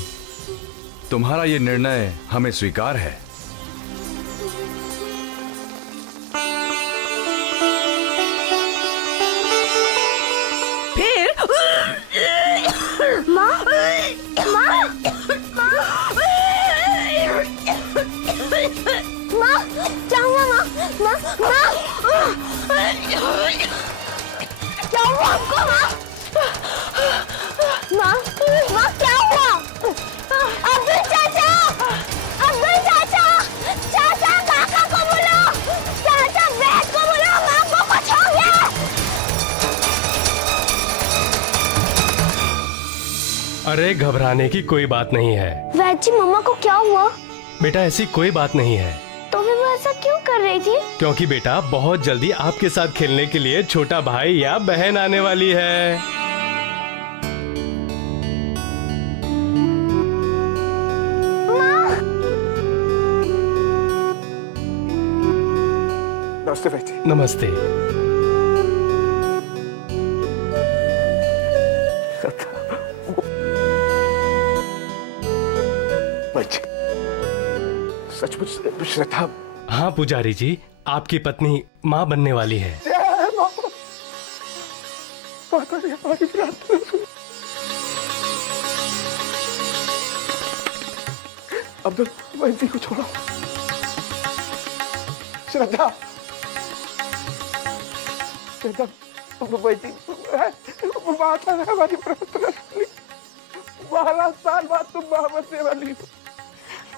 तुम्हारा ये निर्णय हमें स्वीकार है। फिर माँ माँ माँ क्या हुआ माँ माँ माँ क्या हुआ आपको माँ माँ माँ क्या हुआ? अब्दुल चाचा, अब्दुल चाचा, चाचा काका को बुलाओ, चाचा वैद को बुलाओ, माँ को कुछ हो गया। अरे घबराने की कोई बात नहीं है। वैद जी मम्मा को क्या हुआ? बेटा ऐसी कोई बात नहीं है। तो फिर वो ऐसा क्यों कर रही थी? क्योंकि बेटा बहुत जल्दी आपके साथ खेलने के लिए छोटा भाई या बहन आने वाली है। नमस्ते भाई जी। नमस्ते। भाई जी, सचमुच श्रद्धा। हाँ पुजारी जी, आपकी पत्नी माँ बनने वाली है। माता ने हमारी प्रार्थना सुनी। अब्दुल भाई जी को छोड़ो। श्रद्धा, श्रद्धा भाई जी, माता ने हमारी प्रार्थना सुनी। 12 साल बाद तुम माँ बनने वाली हो।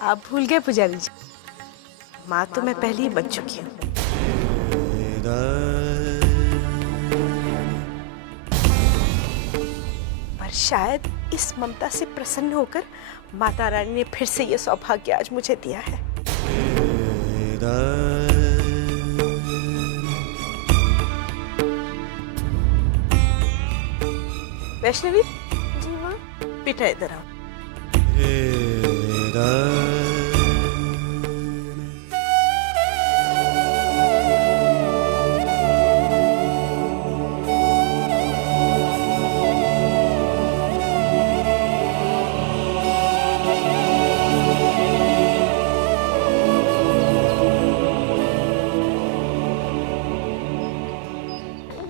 आप भूल गए पुजारी जी, माँ तो मैं पहले ही बन चुकी हूँ। पर शायद इस ममता से प्रसन्न होकर माता रानी ने फिर से ये सौभाग्य आज मुझे दिया है। वैष्णवी जी माँ। बेटा इधर आओ।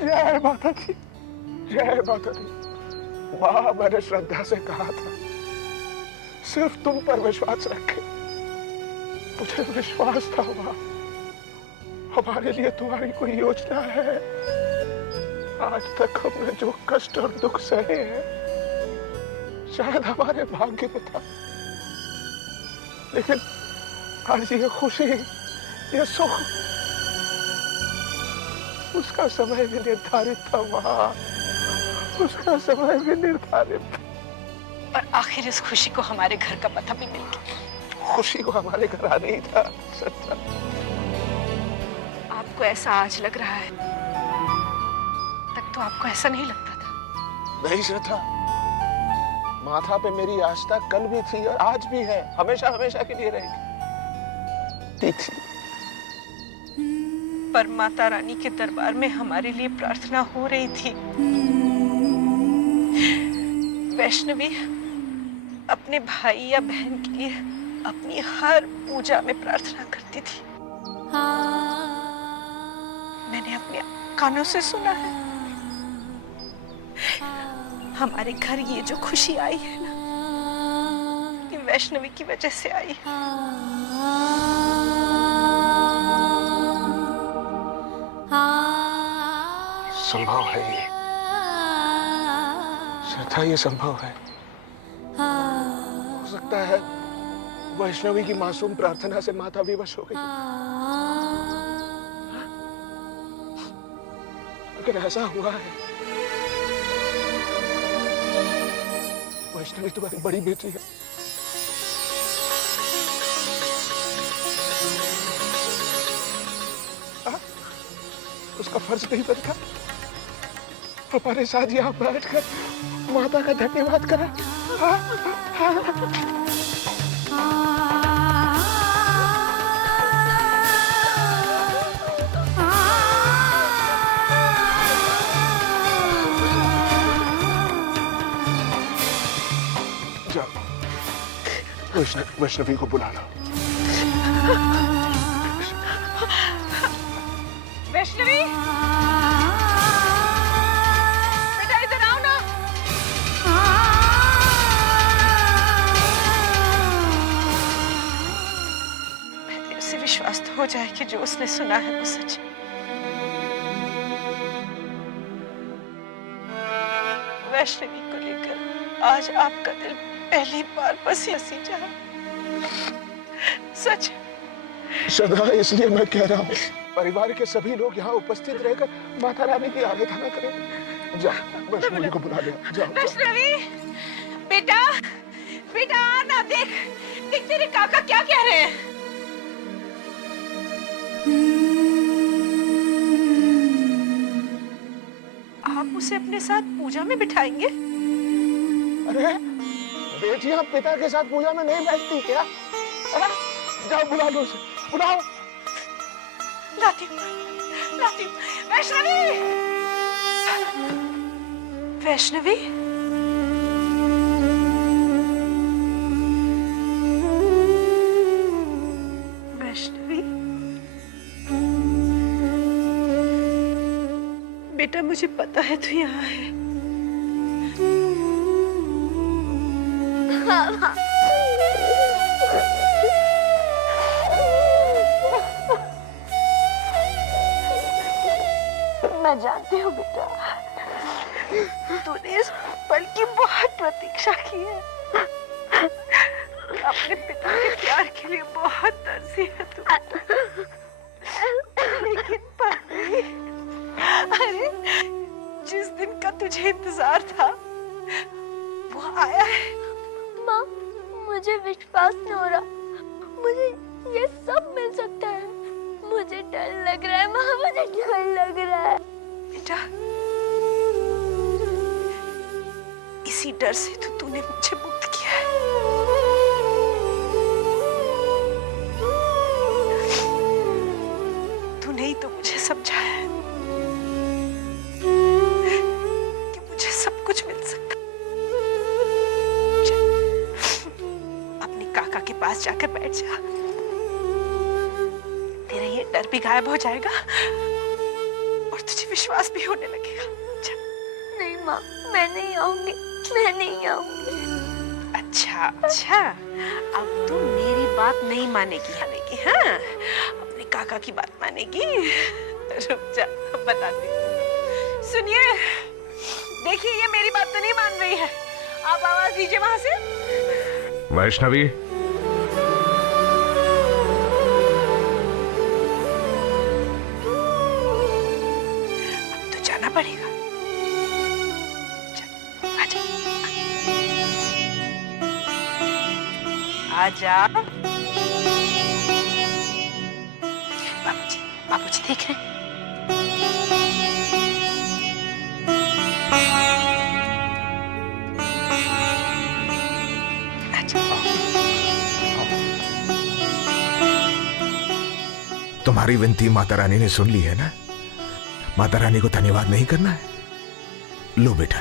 जय माता दी, जय माता दी। माँ, मैंने श्रद्धा से कहा था सिर्फ तुम पर विश्वास रखे। मुझे विश्वास था माँ, हमारे लिए तुम्हारी कोई योजना है। आज तक हमने जो कष्ट और दुख सहे हैं शायद हमारे भाग्य में था, लेकिन आज ये खुशी, ये सुख, उसका समय भी निर्धारित था माँ, उसका समय भी निर्धारित था। और आखिर इस खुशी को हमारे घर का पता भी मिल गया। खुशी को हमारे घर आना ही था सच्चा। आपको ऐसा आज लग रहा है, तब तो आपको ऐसा नहीं लगता था। नहीं श्रद्धा, माथा पे मेरी आस्था कल भी थी और आज भी है, हमेशा हमेशा के लिए रहेगी। ठीक थी। पर माता रानी के दरबार में हमारे लिए प्रार्थना हो रही थी। वैष्णवी अपने भाई या बहन के लिए अपनी हर पूजा में प्रार्थना करती थी। मैंने अपने कानों से सुना है। हमारे घर ये जो खुशी आई है ना, ये वैष्णवी की वजह से आई है। संभव है ये श्रद्धा, ये संभव है। हो सकता है वैष्णवी की मासूम प्रार्थना से माता विवश हो गई, अगर ऐसा हुआ है, वैष्णवी तुम्हारी बड़ी बेटी है। उसका फर्ज नहीं बनता हमारे साथ यहाँ बैठकर माता का धन्यवाद करें। वैष्णवी को बुला लो। वैष्णवी, बेटा इधर आओ ना। पहले उसे विश्वास तो हो जाए कि जो उसने सुना है वो सच है। वैष्णवी को लेकर आज आपका दिल पहली बार बस हंसी जाए। सच सदा, इसलिए मैं कह रहा हूँ परिवार के सभी लोग यहाँ उपस्थित रहकर माता रानी की आराधना करें। जाओ वैष्णवी को बुला ले। जाओ वैष्णवी, बेटा बेटा आना, देख देख तेरे काका क्या कह रहे हैं। आप उसे अपने साथ पूजा में बिठाएंगे? अरे बेटियां पिता के साथ पूजा में नहीं बैठती क्या? जाओ बुला लो उसे, बुलाओ। लाती हूँ, लाती हूँ। वैष्णवी, वैष्णवी, वैष्णवी, बेटा मुझे पता है तू यहाँ है। मैं जानती हूँ बेटा, तूने इस पल की बहुत प्रतीक्षा की है। अपने पिता के प्यार के लिए बहुत तरसी है तू। लेकिन पत्नी, अरे जिस दिन का तुझे इंतजार था वो आया है। माँ, मुझे विश्वास नहीं हो रहा, मुझे ये सब मिल सकता है। मुझे डर लग रहा है माँ, मुझे डर लग रहा है। बेटा, इसी डर से तो तूने मुझे मुक्त किया है। तूने ही तो मुझे समझाया है कि मुझे सब कुछ मिल सकता। अपने काका के पास जाकर बैठ जा, तेरा ये डर भी गायब हो जाएगा और तुझे विश्वास भी होने लगेगा। नहीं माँ, मैं नहीं आऊंगी, मैं नहीं आऊंगी। अच्छा अच्छा, अब तू मेरी बात नहीं मानेगी, हाँ? अपने काका की बात मानेगी। रुक जा, बताती हूँ। सुनिए, देखिए ये मेरी बात तो नहीं मान रही है। आप आवाज दीजिए वहां से। वैष्णवी, जाना पड़ेगा। आजा। बाबूजी, बाबूजी देख रहे हैं। तुम्हारी विनती माता रानी ने सुन ली है ना? माता रानी को धन्यवाद नहीं करना है? लो बेटा।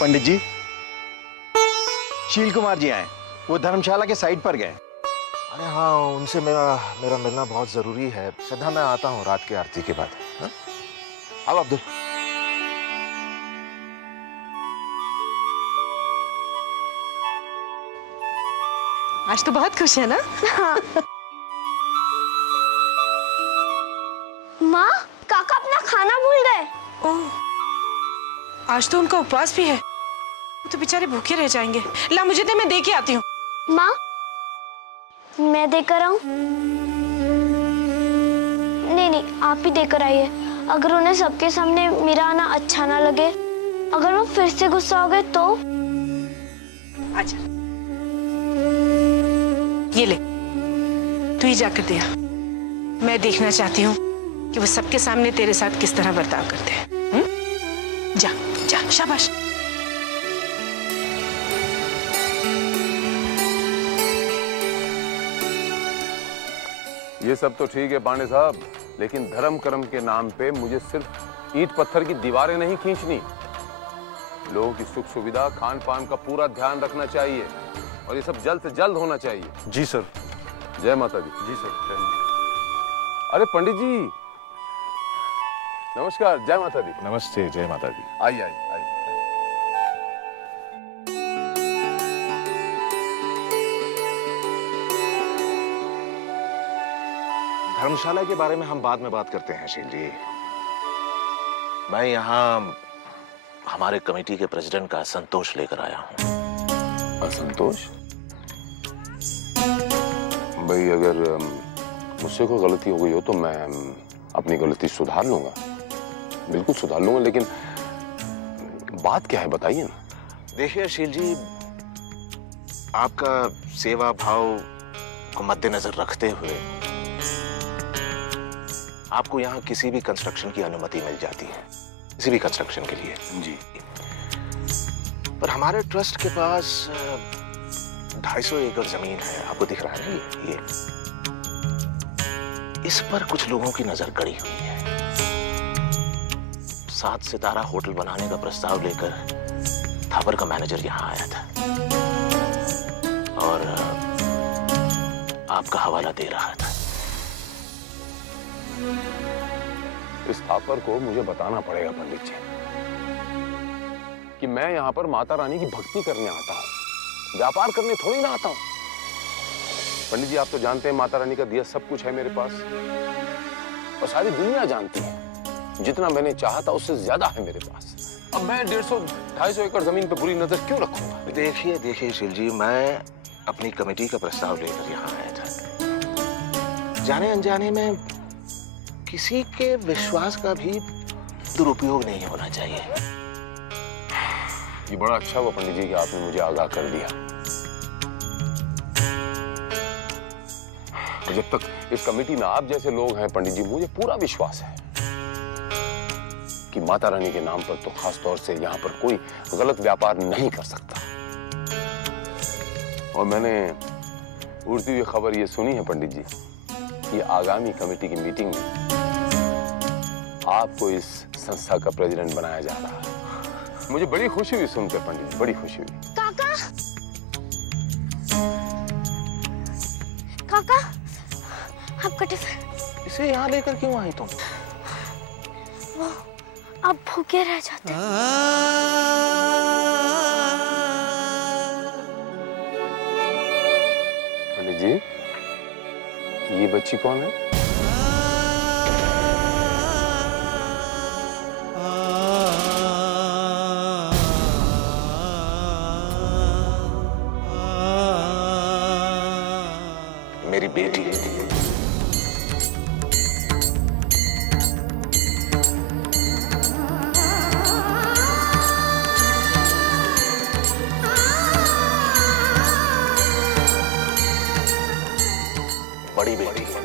पंडित जी, शील कुमार जी आए, वो धर्मशाला के साइड पर गए। अरे हाँ, उनसे मेरा मिलना बहुत जरूरी है। सदा मैं आता हूँ रात की आरती के बाद। हाँ? अब अब्दुल। आज तो बहुत खुश है ना? माँ, काका अपना खाना भूल गए। ओह, आज तो उनका उपवास भी है, वो तो बेचारे भूखे रह जाएंगे। ला मुझे दे, मैं दे के आती हूँ। माँ, मैं देकर आऊं? नहीं, आप ही देकर आइए। अगर उन्हें सबके सामने मेरा आना अच्छा ना लगे, अगर वो फिर से गुस्सा हो गए तो? आजा, ये ले, तू ही जाकर दिया। मैं देखना चाहती हूँ कि वो सबके सामने तेरे साथ किस तरह बर्ताव करते हैं। जा जा, शाबाश। ये सब तो ठीक है पांडे साहब, लेकिन धर्म कर्म के नाम पे मुझे सिर्फ ईंट पत्थर की दीवारें नहीं खींचनी। लोगों की सुख सुविधा, खान पान का पूरा ध्यान रखना चाहिए और ये सब जल्द से जल्द होना चाहिए। जी सर। जय माता दी। जी सर, जय माता। अरे पंडित जी नमस्कार। जय माता दी। नमस्ते, जय माता दी। आइए आइए आइए। धर्मशाला के बारे में हम बाद में बात करते हैं शील जी। मैं यहाँ हमारे कमेटी के प्रेसिडेंट का असंतोष लेकर आया हूँ। असंतोष? भाई अगर मुझसे कोई गलती हो गई हो तो मैं अपनी गलती सुधार लूंगा, बिल्कुल सुधार लूंगा, लेकिन बात क्या है बताइए ना। देखिए शील जी, आपका सेवा भाव को मद्देनजर रखते हुए आपको यहाँ किसी भी कंस्ट्रक्शन की अनुमति मिल जाती है, किसी भी कंस्ट्रक्शन के लिए। जी। पर हमारे ट्रस्ट के पास 250 एकड़ जमीन है, आपको दिख रहा है ना ये। इस पर कुछ लोगों की नजर गड़ी हुई है। 7 सितारा होटल बनाने का प्रस्ताव लेकर थापर का मैनेजर यहाँ आया था और आपका हवाला दे रहा था। इस थापर को मुझे बताना पड़ेगा पंडित जी कि मैं यहाँ पर माता रानी की भक्ति करने आता हूँ, व्यापार करने थोड़ी ना आता हूँ। पंडित जी आप तो जानते हैं माता रानी का दिया सब कुछ है मेरे पास और सारी दुनिया जानती है। जितना मैंने चाहा था उससे ज्यादा है मेरे पास। अब मैं 150-250 एकड़ जमीन पर बुरी नजर क्यों रखूंगा? देखिए शील जी, मैं अपनी कमेटी का प्रस्ताव लेकर यहाँ आया था। जाने अनजाने में किसी के विश्वास का भी दुरुपयोग नहीं होना चाहिए। ये बड़ा अच्छा हुआ पंडित जी कि आपने मुझे आगाह कर दिया। और जब तक इस कमेटी में आप जैसे लोग हैं पंडित जी, मुझे पूरा विश्वास है कि माता रानी के नाम पर तो खास तौर से यहाँ पर कोई गलत व्यापार नहीं कर सकता। और मैंने उड़ती हुई खबर ये सुनी है पंडित जी कि आगामी कमेटी की मीटिंग में आपको इस संस्था का प्रेसिडेंट बनाया जा रहा है। मुझे बड़ी खुशी हुई सुनकर पंडित जी, बड़ी खुशी हुई। काका, आपका टिफिन। इसे यहाँ लेकर क्यों आई तुम? वो आप भूखे रह जाते हैं। पंडित जी ये बच्ची कौन है? मेरी बेटी है। बड़ी बेटी है।